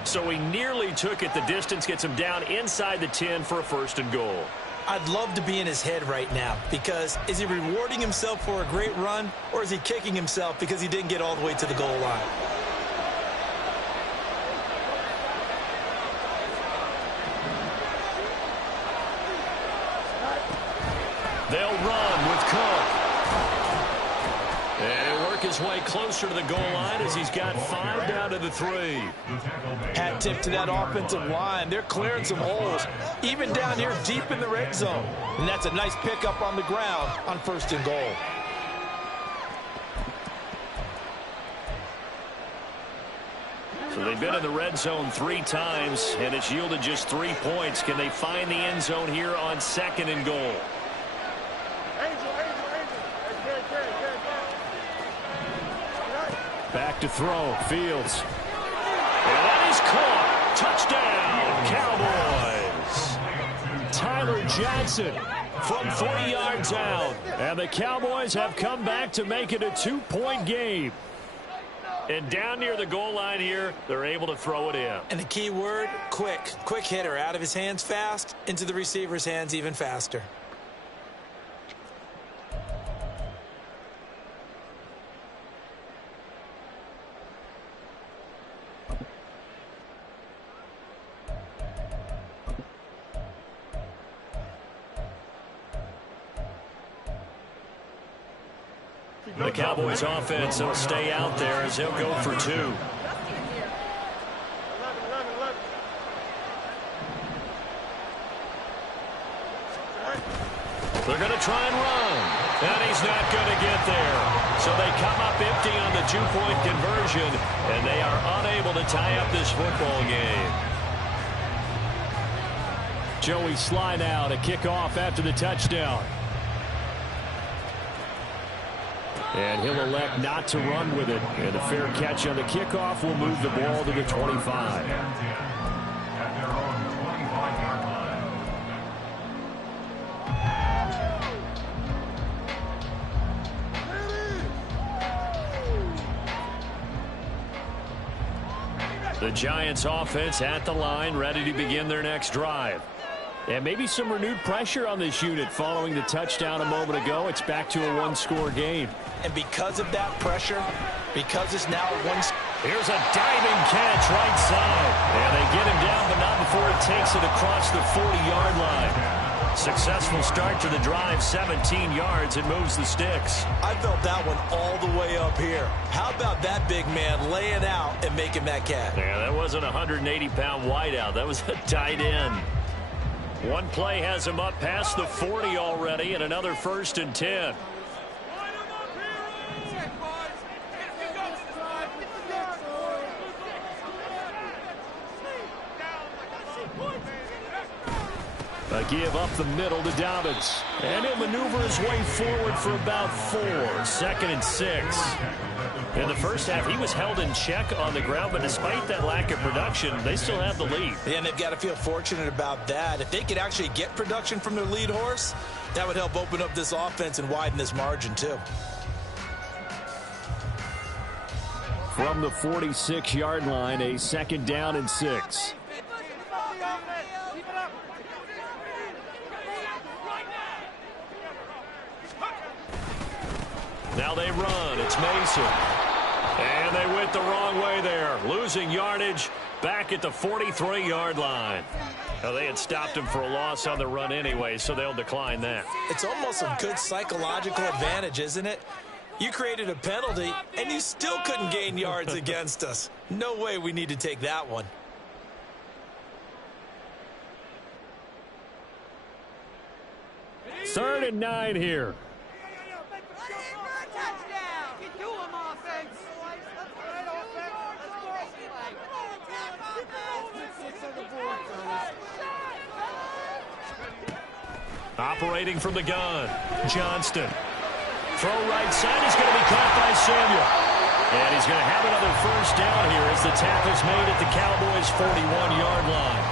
So he nearly took it the distance, gets him down inside the 10 for a 1st and goal. I'd love to be in his head right now, because is he rewarding himself for a great run, or is he kicking himself because he didn't get all the way to the goal line? They'll run with Cook. And he'll work his way closer to the goal line as he's got 5 down to the 3. Hat tip to that offensive line. They're clearing some holes, even down here deep in the red zone. And that's a nice pickup on the ground on 1st and goal. So they've been in the red zone 3 times, and it's yielded just 3 points. Can they find the end zone here on 2nd and goal? Back to throw, Fields. And that is caught. Touchdown, Cowboys. Tyler Johnson from 3 yards out. And the Cowboys have come back to make it a 2-point game. And down near the goal line here, they're able to throw it in. And the key word, quick. Quick hitter, out of his hands fast, into the receiver's hands even faster. The Cowboys offense will stay out there as they'll go for 2. They're going to try and run. And he's not going to get there. So they come up empty on the 2-point conversion, and they are unable to tie up this football game. Joey Sly now to kick off after the touchdown. And he'll elect not to run with it. And a fair catch on the kickoff will move the ball to the 25. The Giants offense at the line, ready to begin their next drive. And maybe some renewed pressure on this unit following the touchdown a moment ago. It's back to a 1-score game. And because of that pressure, because it's now a 1. Here's a diving catch right side. And they get him down, but not before he takes it across the 40-yard line. Successful start to the drive, 17 yards, and moves the sticks. I felt that one all the way up here. How about that big man laying out and making that catch? Yeah, that wasn't a 180-pound wideout. That was a tight end. One play has him up past the 40 already, and another 1st and 10. A give up the middle to Dobbins. And he'll maneuver his way forward for about 4. 2nd and 6. In the first half, he was held in check on the ground, but despite that lack of production, they still have the lead. And they've got to feel fortunate about that. If they could actually get production from their lead horse, that would help open up this offense and widen this margin too. From the 46-yard line, a 2nd down and 6. Now they run. It's Mason. And they went the wrong way there. Losing yardage back at the 43-yard line. Now, they had stopped him for a loss on the run anyway, so they'll decline that. It's almost a good psychological advantage, isn't it? You created a penalty, and you still couldn't gain yards against us. No way we need to take that one. Third and 9 here. Operating from the gun, Johnston. Throw right side is going to be caught by Samuel. And he's going to have another 1st down here as the tackle's made at the Cowboys' 41-yard line.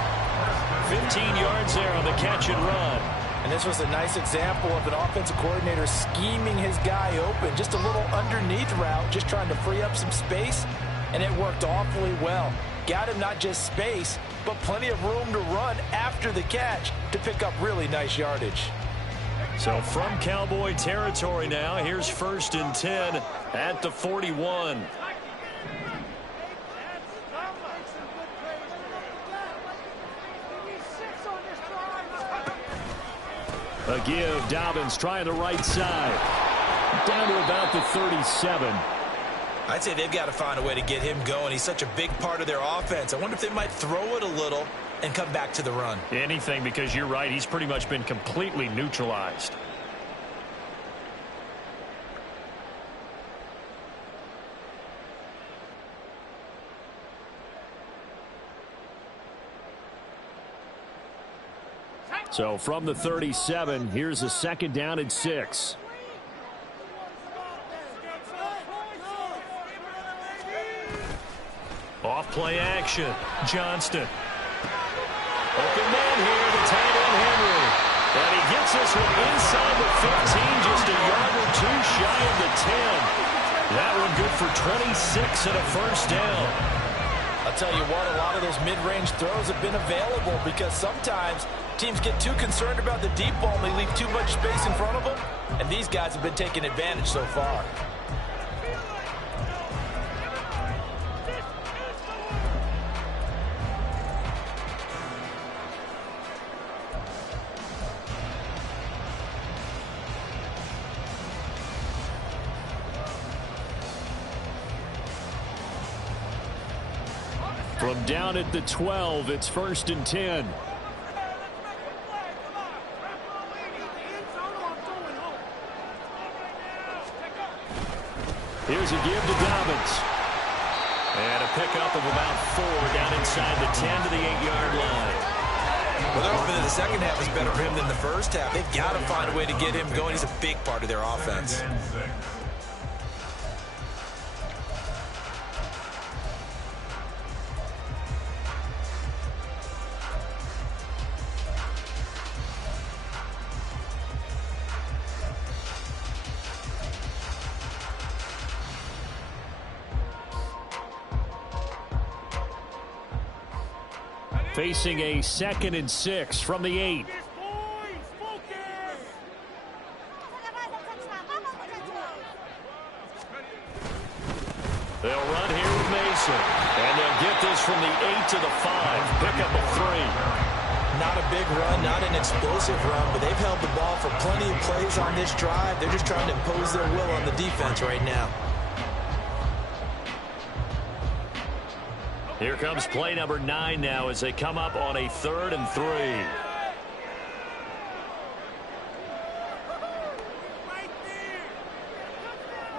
15 yards there on the catch and run. And this was a nice example of an offensive coordinator scheming his guy open. Just a little underneath route, just trying to free up some space, and it worked awfully well. Got him not just space, but plenty of room to run after the catch to pick up really nice yardage. So from Cowboy territory now, here's 1st and 10 at the 41. A give, Dobbins trying the right side. Down to about the 37. I'd say they've got to find a way to get him going. He's such a big part of their offense. I wonder if they might throw it a little and come back to the run. Anything, because you're right. He's pretty much been completely neutralized. So from the 37, here's a 2nd down and 6. Off play action. Johnston. Open man here, the tight end Henry. And he gets this one inside the 15, just a yard or two shy of the 10. That one good for 26 and a 1st down. I'll tell you what, a lot of those mid-range throws have been available because sometimes teams get too concerned about the deep ball and they leave too much space in front of them. And these guys have been taking advantage so far. From down at the 12, it's 1st and 10. Here's a give to Dobbins. And a pickup of about 4 down inside the 10 to the 8-yard line. Well, they're hoping that the second half is better for him than the first half. They've got to find a way to get him going. He's a big part of their offense. Facing a 2nd and 6 from the 8. They'll run here with Mason. And they'll get this from the 8 to the 5. Pick up a 3. Not a big run, not an explosive run, but they've held the ball for plenty of plays on this drive. They're just trying to impose their will on the defense right now. Here comes play number 9 now as they come up on a 3rd and 3.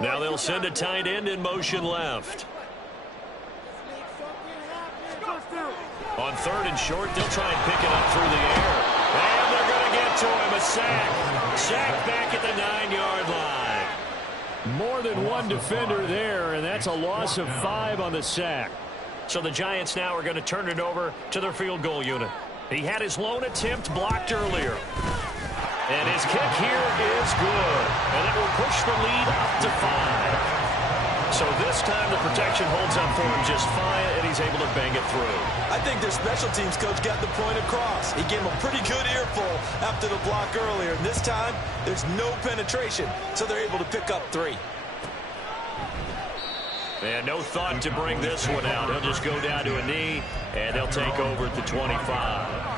Now they'll send a tight end in motion left. On 3rd and short, they'll try and pick it up through the air. And they're going to get to him. A sack. Sack back at the 9-yard line. More than one defender there, and that's a loss of 5 on the sack. So the Giants now are going to turn it over to their field goal unit. He had his lone attempt blocked earlier. And his kick here is good. And it will push the lead up to 5. So this time the protection holds up for him just fine, and he's able to bang it through. I think their special teams coach got the point across. He gave him a pretty good earful after the block earlier. And this time, there's no penetration, so they're able to pick up 3. And no thought to bring this one out. He'll just go down to a knee, and they'll take over at the 25.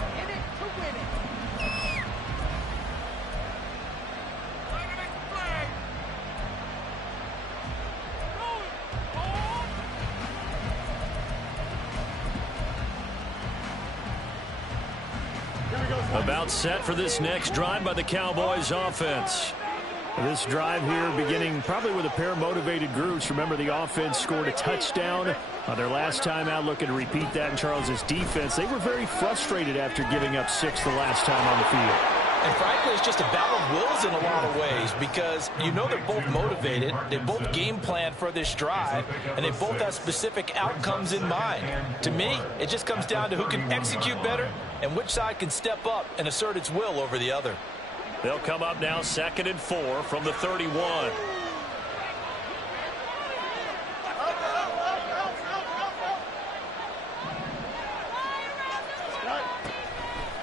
About set for this next drive by the Cowboys offense. This drive here beginning probably with a pair of motivated groups. Remember, the offense scored a touchdown on their last time out. Looking to repeat that in Charles's defense. They were very frustrated after giving up 6 the last time on the field. And frankly, it's just a battle of wills in a lot of ways because you know they're both motivated. They both game plan for this drive, and they both have specific outcomes in mind. To me, it just comes down to who can execute better and which side can step up and assert its will over the other. They'll come up now 2nd and 4 from the 31.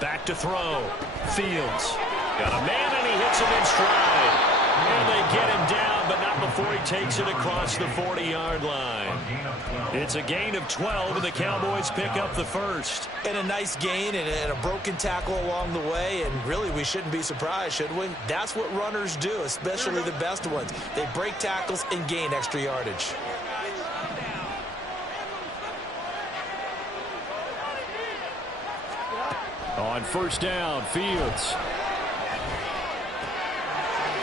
Back to throw. Fields. Got a man, and he hits him in stride. And they get him down, but not before he takes it across the 40-yard line. It's a gain of 12, and the Cowboys pick up the first. And a nice gain and a broken tackle along the way, and really we shouldn't be surprised, should we? That's what runners do, especially the best ones. They break tackles and gain extra yardage. On first down, Fields.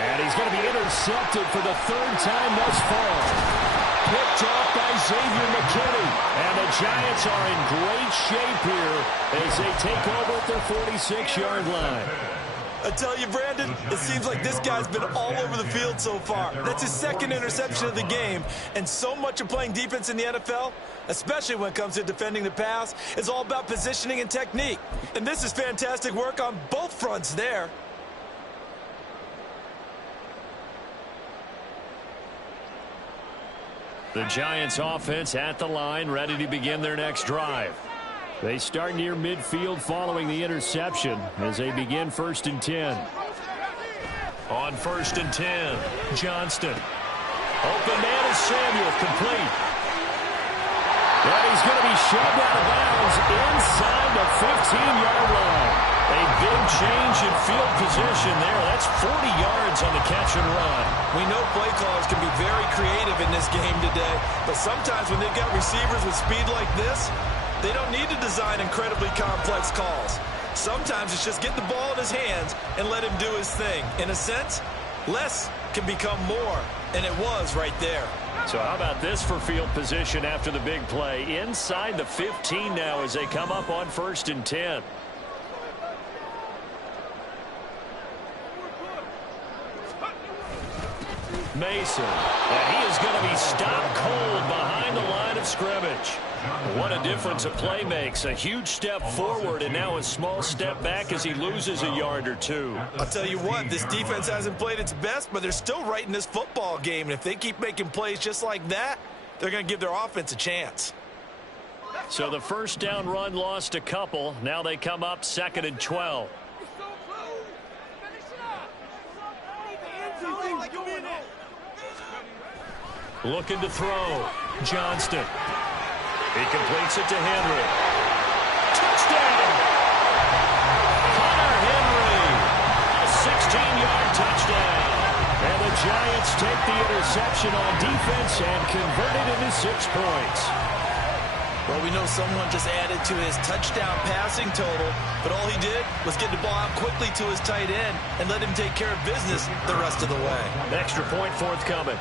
And he's going to be intercepted for the 3rd time thus far. Picked off by Xavier McKinney. And the Giants are in great shape here as they take over at their 46-yard line. I tell you, Brandon, it seems like this guy's been all over the field so far. That's his 2nd interception of the game. And so much of playing defense in the NFL, especially when it comes to defending the pass, is all about positioning and technique. And this is fantastic work on both fronts there. The Giants offense at the line, ready to begin their next drive. They start near midfield following the interception as they begin 1st and 10. On 1st and 10, Johnston. Open man is Samuel, complete. And he's going to be shoved out of bounds inside the 15-yard line. A big change in field position there. That's 40 yards on the catch and run. We know play callers can be very creative in this game today, but sometimes when they've got receivers with speed like this, they don't need to design incredibly complex calls. Sometimes it's just get the ball in his hands and let him do his thing. In a sense, less can become more, and it was right there. So how about this for field position after the big play? Inside the 15 now as they come up on 1st and 10. Mason, and he is going to be stopped cold behind the line of scrimmage. What a difference a play makes. A huge step forward and now a small step back as he loses a yard or two. I'll tell you what, this defense hasn't played its best, but they're still right in this football game. And if they keep making plays just like that, they're going to give their offense a chance. So the first down run lost a couple. Now they come up 2nd and 12. Looking to throw. Johnston. He completes it to Henry. Touchdown! Hunter Henry. A 16-yard touchdown. And the Giants take the interception on defense and convert it into 6 points. Well, we know someone just added to his touchdown passing total, but all he did was get the ball out quickly to his tight end and let him take care of business the rest of the way. Extra point forthcoming.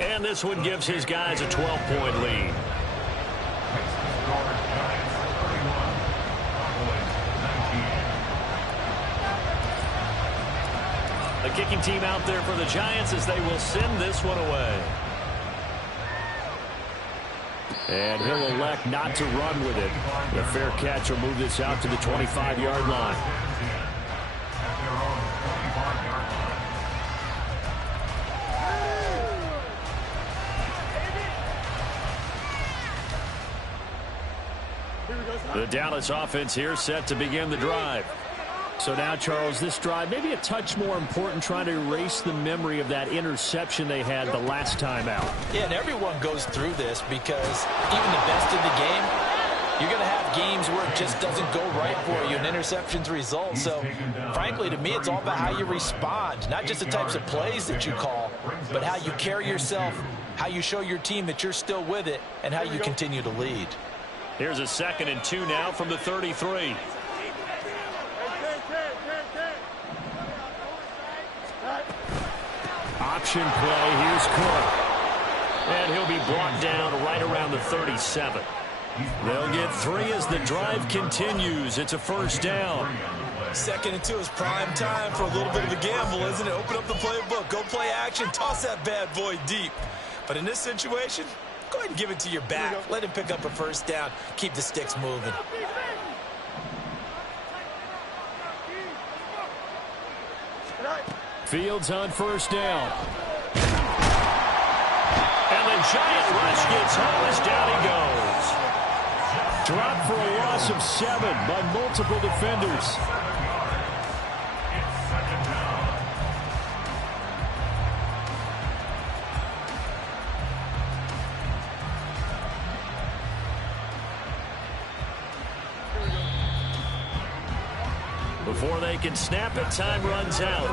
And this one gives his guys a 12-point lead. The kicking team out there for the Giants as they will send this one away. And he'll elect not to run with it. The fair catch will move this out to the 25-yard line. The Dallas offense here set to begin the drive. So now, Charles, this drive maybe a touch more important, trying to erase the memory of that interception they had the last time out. Yeah, and everyone goes through this because even the best in the game, you're going to have games where it just doesn't go right for you, and interceptions result. So, frankly, to me, it's all about how you respond, not just the types of plays that you call, but how you carry yourself, how you show your team that you're still with it, and how you continue to lead. Here's a 2nd and 2 now from the 33. Option play. Here's Cook. And he'll be brought down right around the 37. They'll get 3 as the drive continues. It's a first down. 2nd and 2 is prime time for a little bit of a gamble, isn't it? Open up the playbook. Go play action. Toss that bad boy deep. But in this situation, go ahead and give it to your back. Let him pick up a first down. Keep the sticks moving. Fields on first down. And the giant rush gets home as down he goes. Dropped for a loss of 7 by multiple defenders. Before they can snap it, time runs out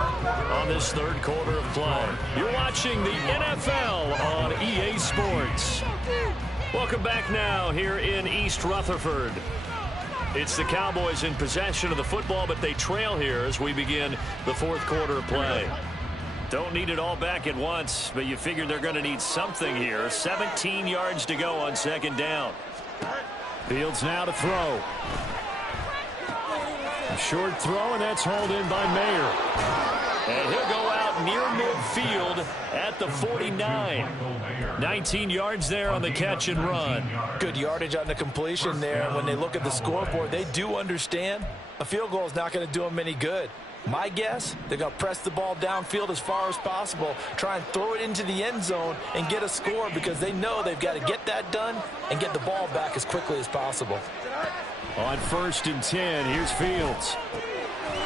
on this third quarter of play. You're watching the NFL on EA Sports. Welcome back now here in East Rutherford. It's the Cowboys in possession of the football, but they trail here as we begin the fourth quarter of play. Don't need it all back at once, but you figure they're going to need something here. 17 yards to go on second down. Fields now to throw. A short throw, and that's hauled in by Mayer. And he'll go out near midfield at the 49. 19 yards there on the catch and run. Good yardage on the completion there. When they look at the scoreboard, they do understand a field goal is not going to do them any good. My guess, they're going to press the ball downfield as far as possible, try and throw it into the end zone and get a score because they know they've got to get that done and get the ball back as quickly as possible. On 1st and 10, here's Fields.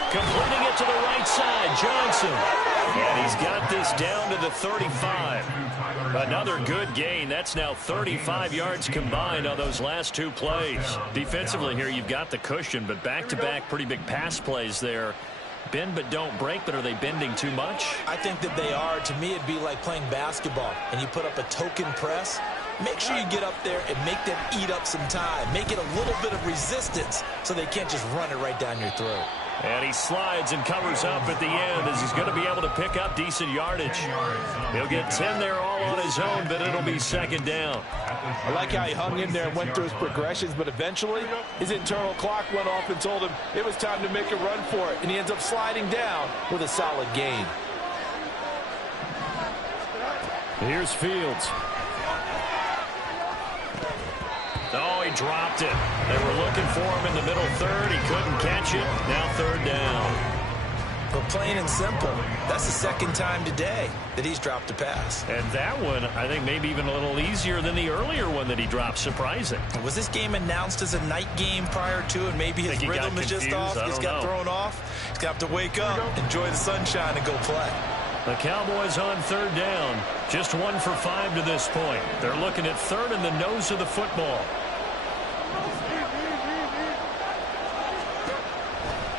Completing it to the right side, Johnson. And he's got this down to the 35. Another good gain. That's now 35 yards combined on those last 2 plays. Defensively here, you've got the cushion, but back-to-back pretty big pass plays there. Bend but don't break, but are they bending too much? I think that they are. To me, it'd be like playing basketball, and you put up a token press. Make sure you get up there and make them eat up some time. Make it a little bit of resistance so they can't just run it right down your throat. And he slides and covers up at the end as he's going to be able to pick up decent yardage. He'll get 10 there all on his own, but it'll be second down. I like how he hung in there and went through his progressions, but eventually his internal clock went off and told him it was time to make a run for it, and he ends up sliding down with a solid gain. Here's Fields. Oh, he dropped it. They were looking for him in the middle third. He couldn't catch it. Now third down. But plain and simple, that's the second time today that he's dropped a pass. And that one, I think, maybe even a little easier than the earlier one that he dropped. Surprising. Was this game announced as a night game prior to it? Maybe his rhythm is just off. He's got thrown off. He's got to wake up, enjoy the sunshine, and go play. The Cowboys on third down. Just 1 for 5 to this point. They're looking at third in the nose of the football.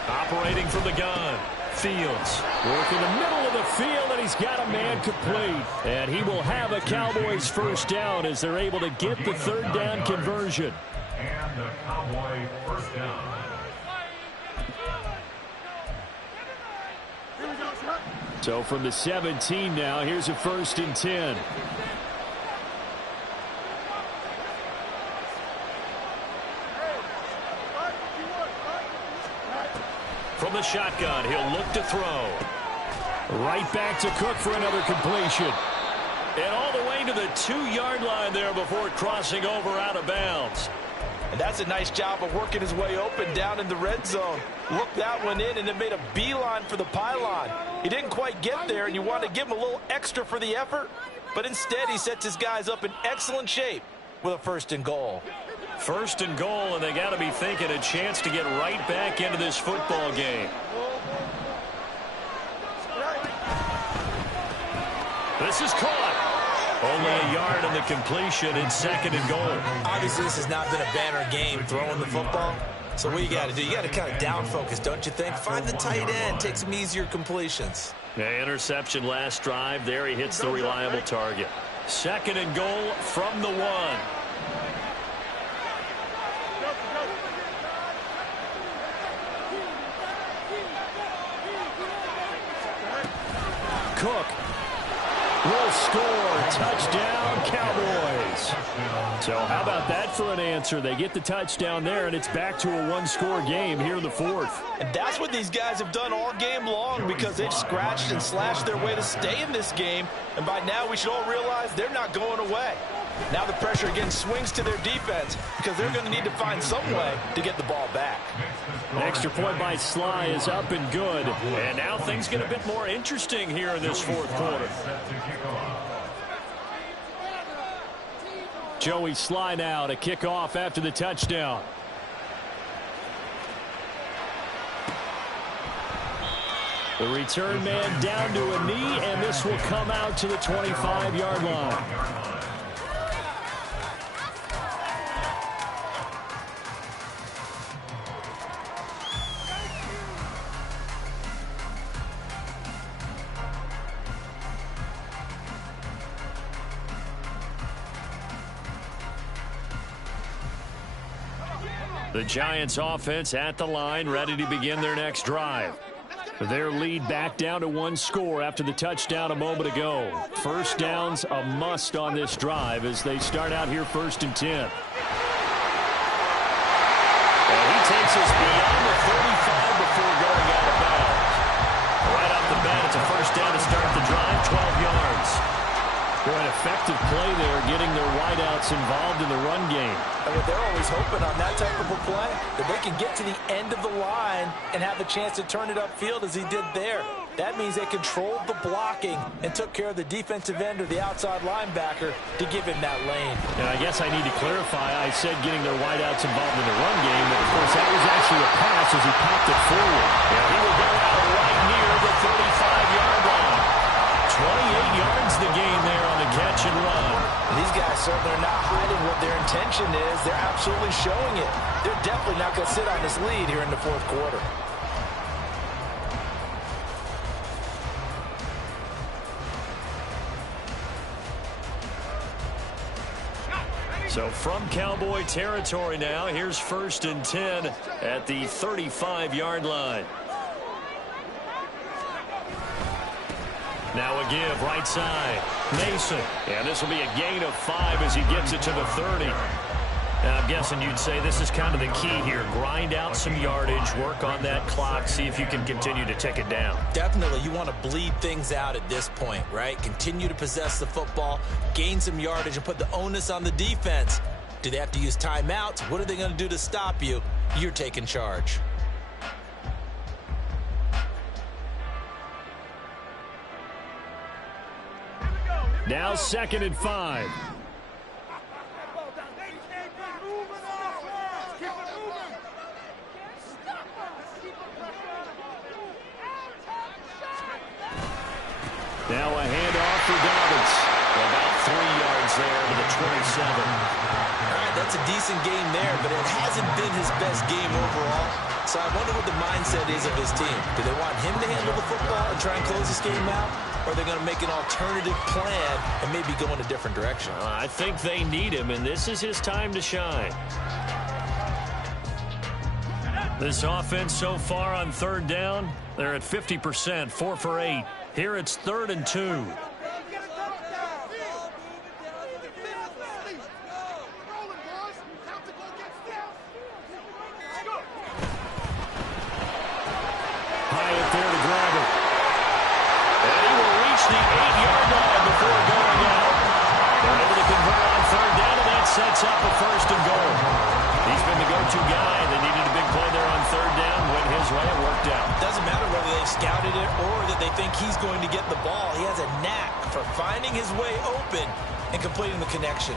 Operating from the gun. Fields working the middle of the field, and he's got a man complete. And he will have a Cowboys first down as they're able to get the third down conversion. And the Cowboy first down. So from the 17 now, here's a 1st and 10. From the shotgun, he'll look to throw. Right back to Cook for another completion. And all the way to the 2-yard line there before crossing over out of bounds. And that's a nice job of working his way open down in the red zone. Looked that one in and then made a beeline for the pylon. He didn't quite get there, and you want to give him a little extra for the effort. But instead, he sets his guys up in excellent shape with a 1st and goal. 1st and goal, and they got to be thinking a chance to get right back into this football game. This is caught. Only a yard on the completion in 2nd and goal. Obviously, this has not been a banner game throwing the football. So what you got to do, you got to kind of down focus, don't you think? Find the tight end, take some easier completions. The interception last drive. There he hits the reliable target. 2nd and goal from the 1. Cook will score. Touchdown, Cowboys. So how about that for an answer? They get the touchdown there, and it's back to a one-score game here in the fourth. And that's what these guys have done all game long because they've scratched and slashed their way to stay in this game. And by now, we should all realize they're not going away. Now the pressure again swings to their defense because they're going to need to find some way to get the ball back. An extra point by Sly is up and good. And now things get a bit more interesting here in this fourth quarter. Joey Sly now to kick off after the touchdown. The return man down to a knee, and this will come out to the 25-yard line. The Giants offense at the line, ready to begin their next drive. Their lead back down to one score after the touchdown a moment ago. First down's a must on this drive as they start out here 1st and 10. And he takes us beyond the 35 before going out of bounds. Right off the bat, it's a first down to start the drive, 12 yards. Boy, an effective play there, getting their wideouts involved in the run game. I mean, they're always hoping on that type of a play that they can get to the end of the line and have the chance to turn it upfield as he did there. That means they controlled the blocking and took care of the defensive end or the outside linebacker to give him that lane. And I guess I need to clarify, I said getting their wideouts involved in the run game, but of course that was actually a pass as he popped it forward. Yeah, he will go out right near the 35-yard line. 28 yards the game there on the catch and run. And these guys certainly are not hiding what their intention is. They're absolutely showing it. They're definitely not going to sit on this lead here in the fourth quarter. So from Cowboy territory now, here's 1st and 10 at the 35-yard line. Now a give, right side. Mason. And this will be a gain of 5 as he gets it to the 30. Now I'm guessing you'd say this is kind of the key here. Grind out some yardage, work on that clock, see if you can continue to tick it down. Definitely, you want to bleed things out at this point, right? Continue to possess the football, gain some yardage, and put the onus on the defense. Do they have to use timeouts? What are they going to do to stop you? You're taking charge. Now 2nd and 5. Now a handoff for Dobbins. About 3 yards there to the 27. All right, that's a decent game there, but it hasn't been his best game overall. So I wonder what the mindset is of his team. Do they want him to handle the football and try and close this game out? Or are they going to make an alternative plan and maybe go in a different direction? I think they need him, and this is his time to shine. This offense so far on 3rd down, they're at 50%, 4 for 8. Here it's 3rd and 2. Hyatt there to grab it. And he will reach the 8-yard line before going out. They're able to convert on 3rd down, and that sets up a 1st and goal. He's been the go-to guy. They needed a big play there on 3rd down. Went his way. It worked out. Doesn't matter whether they've scouted it or that they think he's going to get the ball. He has a knack for finding his way open and completing the connection.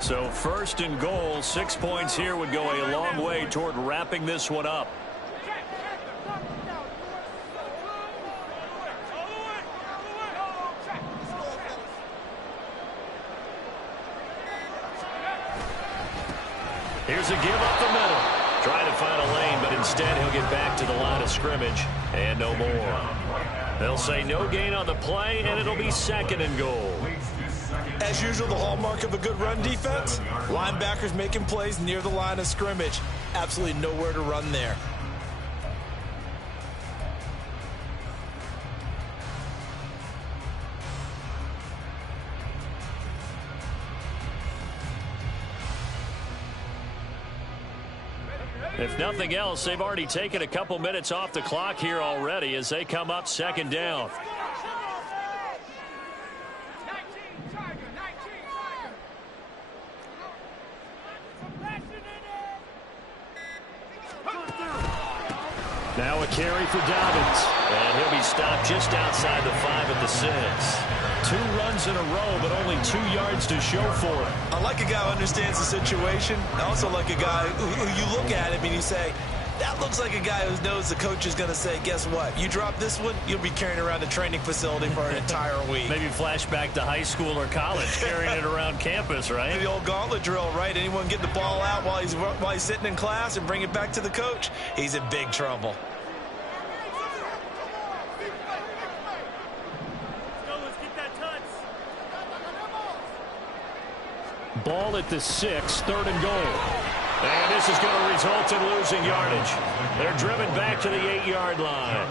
So 1st and goal, 6 points here would go a long way toward wrapping this one up. Here's a give up the middle. Trying to find a lane, but instead he'll get back to the line of scrimmage. And no more. They'll say no gain on the play, and it'll be 2nd and goal. As usual, the hallmark of a good run defense, linebackers making plays near the line of scrimmage. Absolutely nowhere to run there. If nothing else, they've already taken a couple minutes off the clock here already as they come up second down. Now a carry for Dobbins. And he'll be stopped just outside the 5 at the 6. 2 runs in a row, but only 2 yards to show for it. I like a guy who understands the situation. I also like a guy who you look at him and you say, that looks like a guy who knows the coach is going to say, guess what? You drop this one, you'll be carrying around the training facility for an entire week. Maybe flashback to high school or college, carrying it around campus, right? The old gauntlet drill, right? Anyone get the ball out while he's sitting in class and bring it back to the coach? He's in big trouble. Ball at the 6, 3rd and goal. And this is going to result in losing yardage. They're driven back to the 8-yard line.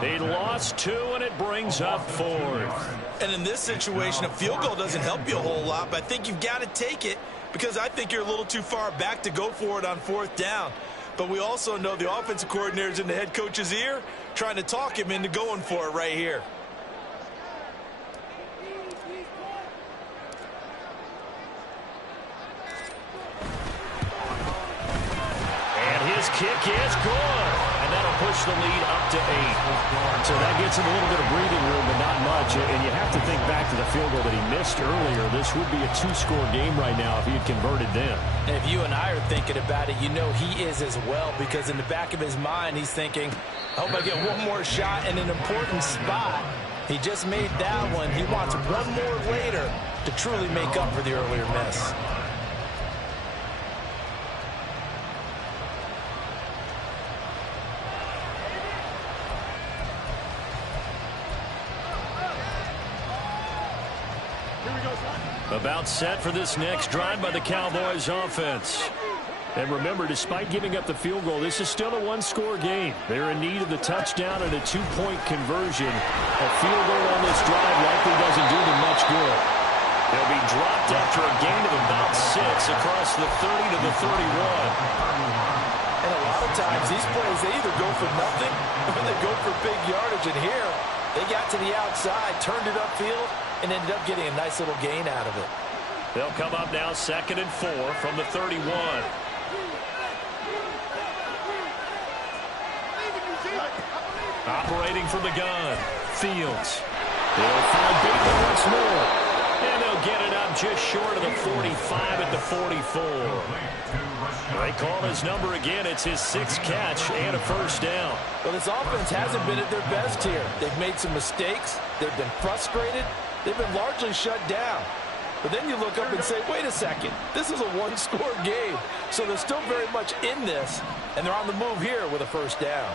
They lost 2, and it brings up 4th. And in this situation, a field goal doesn't help you a whole lot, but I think you've got to take it because I think you're a little too far back to go for it on 4th down. But we also know the offensive coordinator's in the head coach's ear trying to talk him into going for it right here. His kick is good, and that'll push the lead up to 8. So that gets him a little bit of breathing room, but not much. And you have to think back to the field goal that he missed earlier. This would be a 2-score game right now if he had converted then. And if you and I are thinking about it, you know he is as well, because in the back of his mind, he's thinking, I hope I get one more shot in an important spot. He just made that one. He wants one more later to truly make up for the earlier miss. About set for this next drive by the Cowboys offense. And remember, despite giving up the field goal, this is still a 1-score game. They're in need of the touchdown and a 2-point conversion. A field goal on this drive likely doesn't do them much good. They'll be dropped after a gain of about 6 across the 30 to the 31. And a lot of times, these plays, they either go for nothing or they go for big yardage. And here, they got to the outside, turned it upfield, and ended up getting a nice little gain out of it. They'll come up now 2nd and 4 from the 31. Operating from the gun, Fields. They'll find Bateman once more. And they'll get it up just short of the 45 at the 44. They call his number again. It's his 6th catch and a 1st down. Well, this offense hasn't been at their best here. They've made some mistakes. They've been frustrated. They've been largely shut down. But then you look up and say, wait a second, this is a 1-score game. So they're still very much in this, and they're on the move here with a 1st down.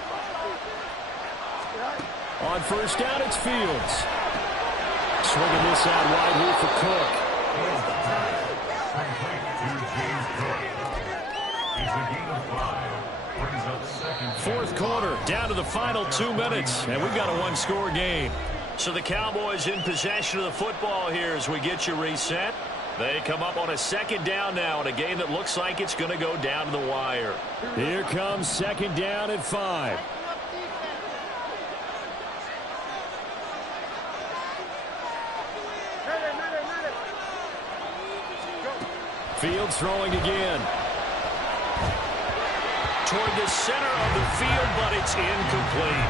On 1st down, it's Fields. Swinging this out wide here for Cook. 4th quarter, down to the final 2 minutes, and we've got a 1-score game. So the Cowboys in possession of the football here as we get you reset. They come up on a 2nd down now in a game that looks like it's going to go down to the wire. Here comes 2nd down at 5. Fields throwing again. Toward the center of the field, but it's incomplete.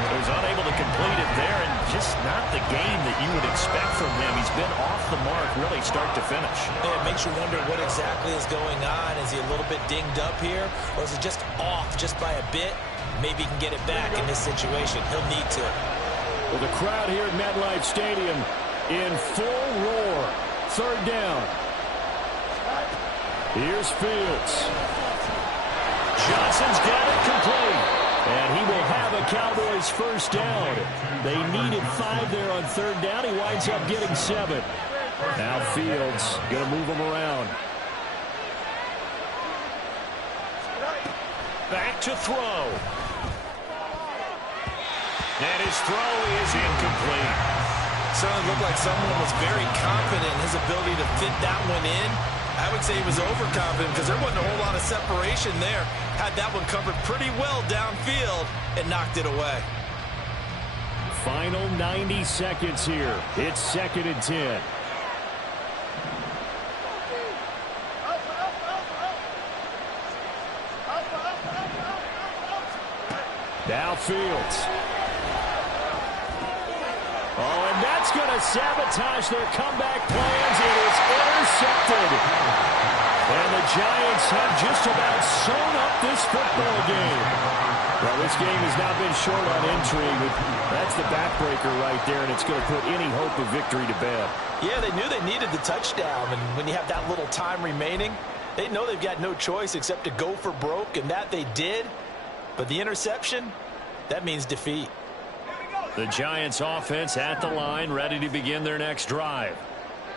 He was unable to complete it there, and just not the game that you would expect from him. He's been off the mark really start to finish. Yeah, it makes you wonder what exactly is going on. Is he a little bit dinged up here, or is he just off just by a bit? Maybe he can get it back in this situation. He'll need to. Well, the crowd here at MetLife Stadium in full roar. 3rd down. Here's Fields. Johnson's got it complete. And he will have a Cowboys 1st down. They needed 5 there on 3rd down. He winds up getting 7. Now Fields going to move him around. Back to throw. And his throw is incomplete. Certainly looked like someone was very confident in his ability to fit that one in. I would say he was overconfident because there wasn't a whole lot of separation there. Had that one covered pretty well downfield and knocked it away. Final 90 seconds here. It's 2nd and 10. Now Fields. Oh, and that's going to sabotage their comeback plans. It is intercepted. And the Giants have just about sewn up this football game. Well, this game has now been short on intrigue. That's the backbreaker right there, and it's going to put any hope of victory to bed. Yeah, they knew they needed the touchdown, and when you have that little time remaining, they know they've got no choice except to go for broke, and that they did. But the interception, that means defeat. The Giants offense at the line, ready to begin their next drive.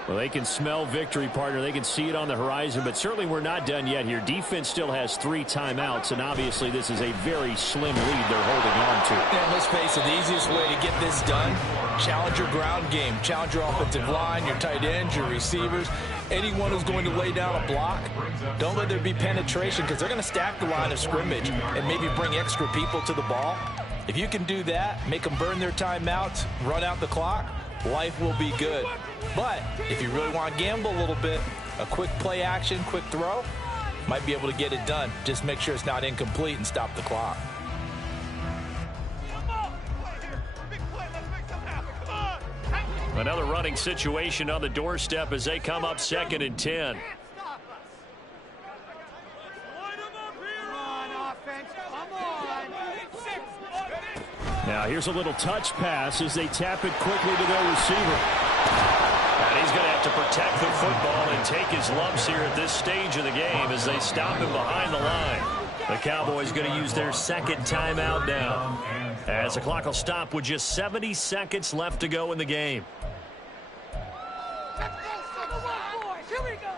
Well, they can smell victory, partner. They can see it on the horizon, but certainly we're not done yet here. Defense still has 3 timeouts, and obviously this is a very slim lead they're holding on to. And let's face it, the easiest way to get this done, challenge your ground game. Challenge your offensive line, your tight ends, your receivers, anyone who's going to lay down a block. Don't let there be penetration because they're going to stack the line of scrimmage and maybe bring extra people to the ball. If you can do that, make them burn their timeouts, run out the clock, life will be good. But if you really want to gamble a little bit, a quick play action, quick throw, might be able to get it done. Just make sure it's not incomplete and stop the clock. Another running situation on the doorstep as they come up 2nd and 10. Now here's a little touch pass as they tap it quickly to their receiver. And he's going to have to protect the football and take his lumps here at this stage of the game as they stop him behind the line. The Cowboys going to use their 2nd timeout now, as the clock will stop with just 70 seconds left to go in the game. Here we go.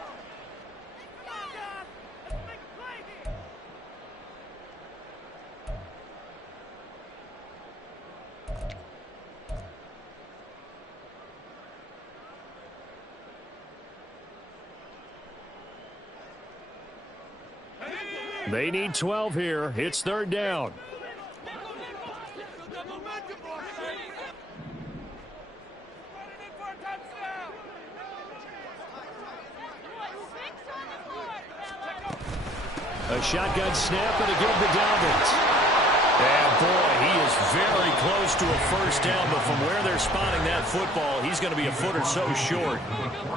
They need 12 here. It's 3rd down. A shotgun snap and a good to Dobbins. And boy, he is very close to a 1st down, but from where they're spotting that football, he's going to be a foot or so short.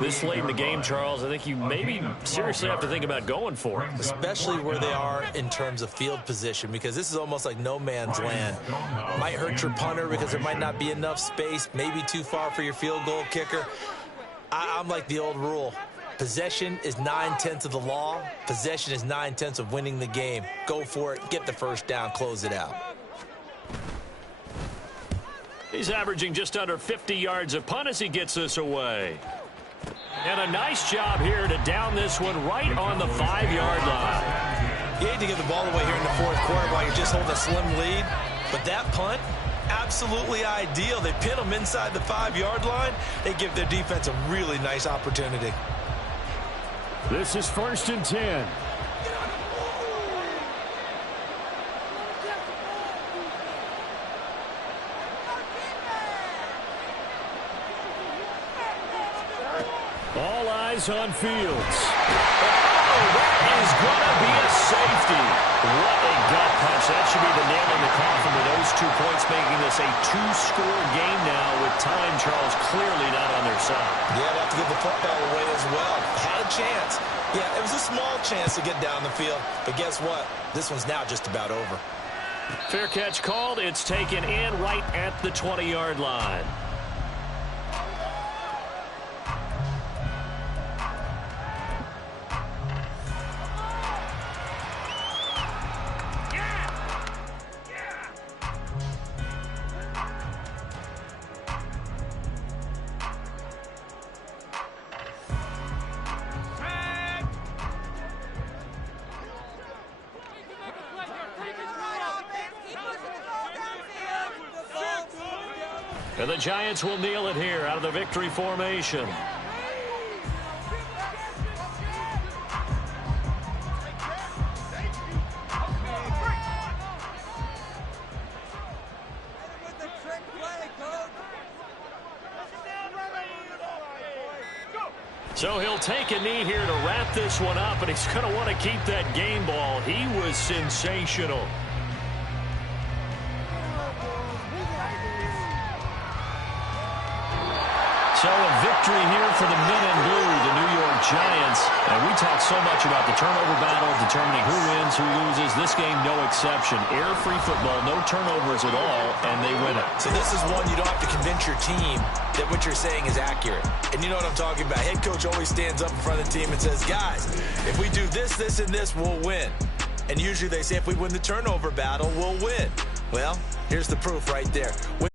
This late in the game, Charles, I think you maybe seriously have to think about going for it. Especially where they are in terms of field position, because this is almost like no man's land. Might hurt your punter because there might not be enough space, maybe too far for your field goal kicker. I'm like the old rule. Possession is 9/10 of the law. Possession is 9/10 of winning the game. Go for it. Get the 1st down. Close it out. He's averaging just under 50 yards a punt as he gets this away. And a nice job here to down this one right on the 5-yard line. You hate to give the ball away here in the 4th quarter while you're just holding a slim lead. But that punt, absolutely ideal. They pin them inside the 5-yard line. They give their defense a really nice opportunity. This is 1st and 10. All eyes on Fields. Oh, that is going to be a safety. What a gut punch. That should be the nail in the coffin with those 2 points, making this a 2-score game now with time, Charles, clearly not on their side. Yeah, they'll have to give the football away as well. Had a chance. Yeah, it was a small chance to get down the field, but guess what? This one's now just about over. Fair catch called. It's taken in right at the 20-yard line. And the Giants will kneel it here out of the victory formation. So he'll take a knee here to wrap this one up, and he's going to want to keep that game ball. He was sensational. So a victory here for the men in blue, the New York Giants. And we talk so much about the turnover battle, determining who wins, who loses. This game, no exception. Air-free football, no turnovers at all, and they win it. So this is one you don't have to convince your team that what you're saying is accurate. And you know what I'm talking about. Head coach always stands up in front of the team and says, guys, if we do this, this, and this, we'll win. And usually they say if we win the turnover battle, we'll win. Well, here's the proof right there. Win